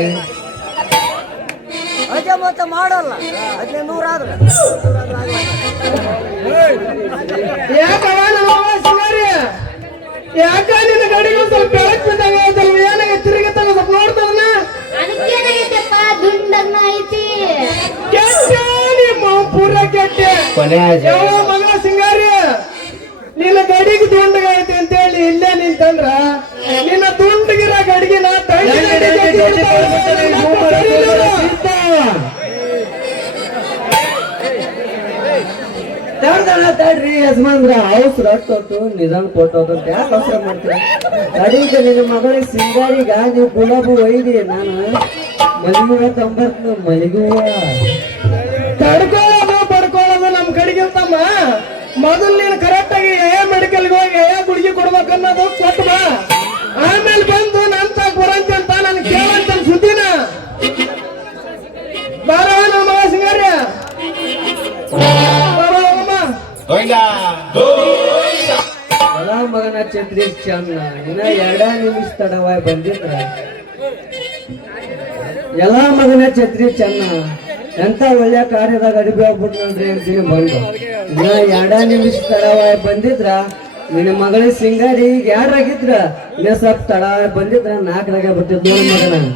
ಅದೇ ಮತ್ತೆ ಮಾಡಲ್ಲ ಅದೇ 100 ಆದ್ರೆ ಯಾಕವ ನಮ್ಮ ಸಿಂಗಾರಿ ಯಾಕ ನಿನ್ನ ಗಡಿಗೆ ಸ್ವಲ್ಪ ಬೆಳಕ್ ಬಿದ್ದಾಗ ಸ್ವಲ್ಪ ಏನಾಗ ತಿರುಗಿ ತಗ ಸ್ವಲ್ಪ ನೋಡ್ತಾವನ ಅದಕ್ಕೇನಾಗೈತಪ್ಪ ದುಂಡನ್ನ ಐತಿ ಕೆಟ್ಟ ನಿಮ್ಮ ಪೂರ ಕೆಟ್ಟ ಯಾವ ಮಗಳ ಸಿಂಗಾರಿ ನಿನ್ನ ಗಡಿಗೆ ದುಂಡಗೈತಿ ಅಂತ ಹೇಳಿ ಇಲ್ಲೇ ನಿಂತಂದ್ರ ನಿನ್ನ ದುಂಡಗಿರ ಗಡಿಗಿನ ತಡ್ರಿ ಯಜಮಾನ್ರ ಅವಸರ ಕೊಟ್ಟು ನಿಧಾನ ಕೊಟ್ಟು ಅಂತ ಯಾಕೆ ಅವಸರ ಮಾಡ್ತೀರ ಅಡಿಗೆ ನಿನ್ನ ಮಗಳಿಗೆ ಸಿಂಗಾರಿಗ ನೀವು ಗುಲಾಬಿ ಒಯ್ದಿ ನಾನು ಮಲ್ಲಿಗೆ ತಂಬರ್ತೀನಿ ಮಲ್ಲಿಗೆ ತಡ್ಕೊಳ್ಳೋದು ಪಡ್ಕೊಳ್ಳೋದು ನಮ್ ಕಡೆಗೆ ತಮ್ಮ ಮೊದಲು ನೀನು ಕರೆಕ್ಟ್ ಆಗಿ ಮೆಡಿಕಲ್ಗೆ ಹೋಗಿ ಗುಳಿಗೆ ಕೊಡ್ಬೇಕನ್ನೋದು ಕೊಟ್ಟು ಬಾ ಆಮೇಲೆ ಬಂದು ನನ್ ತಾಕ್ ಬರಂತೆ ಅಂತ ನನ್ ಕೇಳಂತ ಸುದ್ದಿನ ಬಾರ ನಮ್ಮ ಮಗ ಸಿಂಗಾರಿ ಎಲ್ಲ ಮಗನ ಛತ್ರಿ ಚಂದ ಇನ್ನ 2 ನಿಮಿಷ ತಡವಾಗಿ ಬಂದಿದ್ರ ಎಲ್ಲ ಮಗನ ಛತ್ರಿ ಚೆನ್ನ ಎಂತ ಒಳ್ಳೆ ಕಾರ್ಯದಾಗ ಅಡಿಗೆ ಹೋಗ್ಬಿಟ್ಟು ನೋಡ್ರಿ ಅಂತೀನಿ ಬಂದು ಇನ್ನ 2 ನಿಮಿಷ ತಡವಾಗಿ ಬಂದಿದ್ರ ನಿನ್ನ ಮಗಳಿಗೆ ಸಿಂಗಾರಿ ಈಗ ಯಾರಾಗಿದ್ರ ಇನ್ನ ಸ್ವಲ್ಪ ತಡವಾಗಿ ಬಂದಿದ್ರ 4ರಾಗೆ ಬಿಟ್ಟಿದ್ ನೋಡಿ ಮಗನ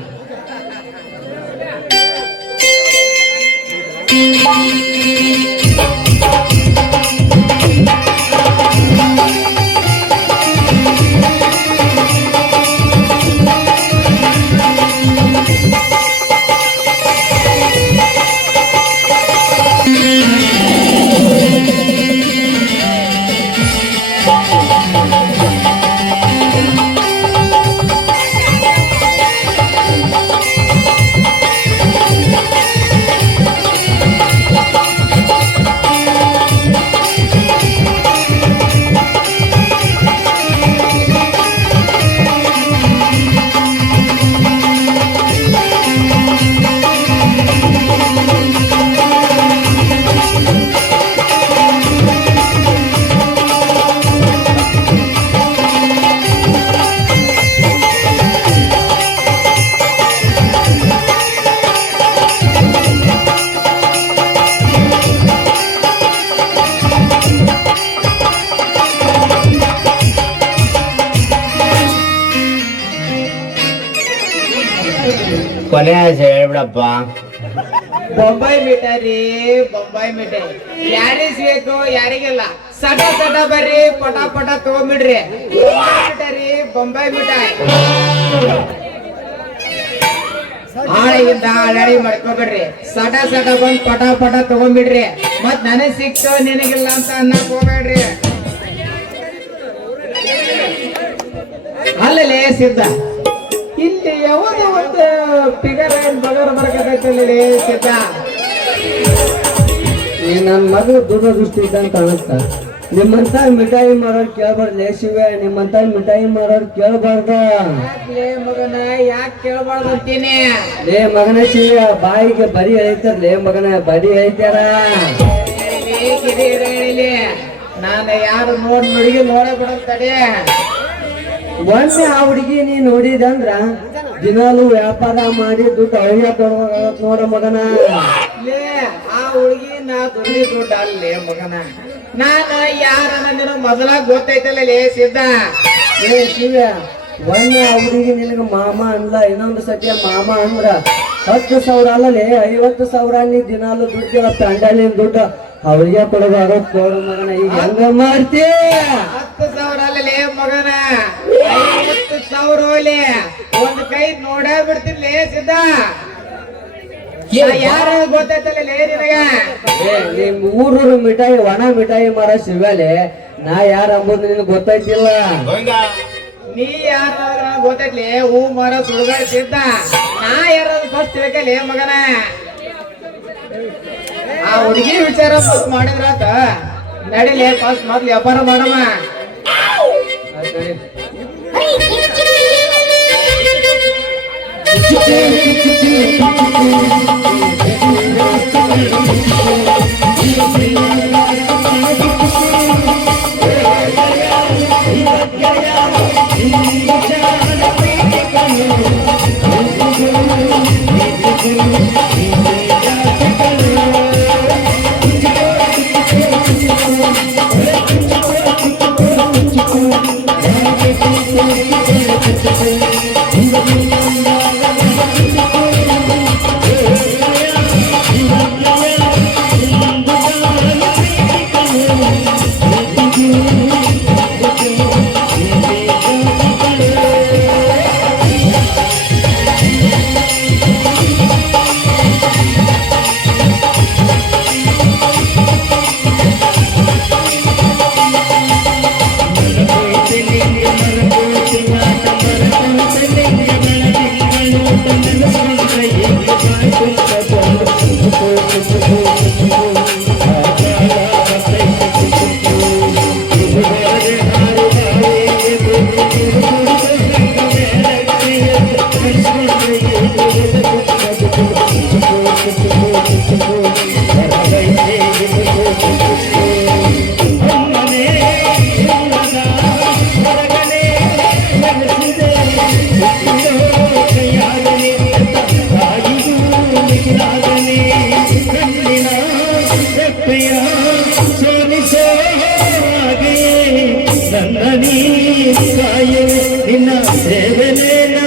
ಕೊನೆ ಆಸೆ ಹೇಳ್ಬಿಡಪ್ಪ. ಬೊಂಬೈ ಮಿಠಾಯಿ ರೀ, ಬೊಂಬೈ ಮಿಠಾಯಿ ಯಾರಿಗ್ ಬೇಕು ಯಾರಿಗೆಲ್ಲ ಸಟ ಸಟ ಬರ್ರಿ, ಪಟ ಪಟ ತಗೊಂಬಿಡ್ರಿ. ಮಿಠಾಯಿ ರೀ, ಬೊಂಬೈ ಮಿಠಾಯಿ ಹಾಳಿಗಿಂದ ಹಳಡಿ ಮಾಡ್ಕೊಬಿಡ್ರಿ. ಸಟ ಸಟ ಬಂದ್ ಪಟ ಪಟ ತಗೊಂಬಿಡ್ರಿ. ಮತ್ ನನಗ್ ಸಿಕ್ತು ನಿನಗಿಲ್ಲ ಅಂತ ಅನ್ನಕ್ ಹೋಗ್ಬೇಡ್ರಿ. ಅಲ್ಲಲೇ ಸಿದ್ಧ, ಇಲ್ಲಿ ಯಾವುದೋ ಒಂದು ಫಿಗರ್ ಬಗರ್ ಬರಕತ್ತೈತಲ್ಲಿ ಸಿದ್ಧ. ಈ ನನ್ನ ಮಗಳು ದೂರದೃಷ್ಟಿ ಇದ್ದಂತ ಕಾಣುತ್ತ. ನಿಮ್ಮಂತ ಮಿಠಾಯಿ ಮಾಡೋರು ಕೇಳ್ಬಾರ್ದು ಶಿವೆ, ನಿಮ್ಮಂತ ಮಿಠಾಯಿ ಮಾಡೋರು ಕೇಳ್ಬಾರ್ದ. ಲೇ ಮಗನ ಯಾಕೆ ಕೇಳ್ಬಾರ್ದು ಅಂತೀನಿ? ಲೇ ಮಗನ ಶಿವ, ಬಾಯಿಗೆ ಬರಿ ಎಳಿತಾರಲೇ ಮಗನ, ಬರಿ ಎಳಿತಾರ. ನಾನು ಯಾರು ನುಡುಗಿ ನೋಡೇ ಬಿಡೋದ್ ತಡಿ. ಒಮ್ಮೆ ಆ ಹುಡುಗಿ ನೀ ನೋಡಿದಂದ್ರ ದಿನಾಲು ವ್ಯಾಪಾರ ಮಾಡಿ ದುಡ್ಡು ಅವಳಿಗೆ ಕೊಡ್ಬೇಕಾಗತ್ ನೋಡ ಮಗನ. ಲೇ ಆ ಹುಡುಗಿ ನಾ ದುಡ್ಡು ಅಲ್ಲೇ ಮಗನ. ನಾನು ಯಾರನ್ನ ನಿನಗ ಮೊದಲ ಗೊತ್ತೈತಲ್ಲ ಲೇ ಸಿದ್ಧ. ಏ ಶಿವ, ಒಮ್ಮೆ ಆ ಹುಡುಗಿ ನಿನಗ ಮಾಮ ಅನ್ಲ, ಇನ್ನೊಂದು ಸತ್ಯ ಮಾಮ ಅಂದ್ರ 10,000 ಅಲ್ಲಲೇ 50,000 ನೀ ದಿನಾಲು ದುಡ್ಡು ಪ್ಯಾಂಡಲಿನ ದುಡ್ಡು ಅವಳಿಗೆ ಕೊಡಬೇಕಾಗತ್ ನೋಡ ಮಗನ. ಈಗ ಹೆಂಗ ಮಾಡ್ತೀ? 10,000 ಅಲ್ಲಲೇ ಮಗನ, 50,000 ಹೋಗ್ಲಿ. ಒಂದ್ ಕೈ ನೋಡೇ ಬಿಡ್ತಿರ್ಲೇ ಸಿದ್ಧ. ಯಾರ ಗೊತ್ತೈತಲ್ಲ ಲೇ ನಿನಗ? ಏ ನಿಮ್ ಊರೂರು ಮಿಠಾಯಿ ಒಣ ಮಿಠಾಯಿ ಮಾರ ಶಿವಲೆ, ನಾ ಯಾರ ಅಂಬುದು ನಿನಗೆ ಗೊತ್ತೈತಿಲ್ಲ. ನೀ ಯಾರ ಗೊತ್ತೈತ್ಲಿ? ಹೂ ಮರ ಸುಡುಗಾಡ ಸಿದ್ಧ. ನಾ ಯಾರಾದ್ರು ಫಸ್ಟ್ ತಿಳ್ಕಲೇ ಮಗನ. ಆ ಹುಡುಗಿ ವಿಚಾರ ಫಸ್ಟ್ ಮಾಡಿದ್ರಾತ ನಡಿಲೇ, ಫಸ್ಟ್ ಮೊದ್ಲು ವ್ಯಾಪಾರ ಮಾಡಮ್ಮ. ನಿನ್ನ ಸೇವೆನೇ ನಾ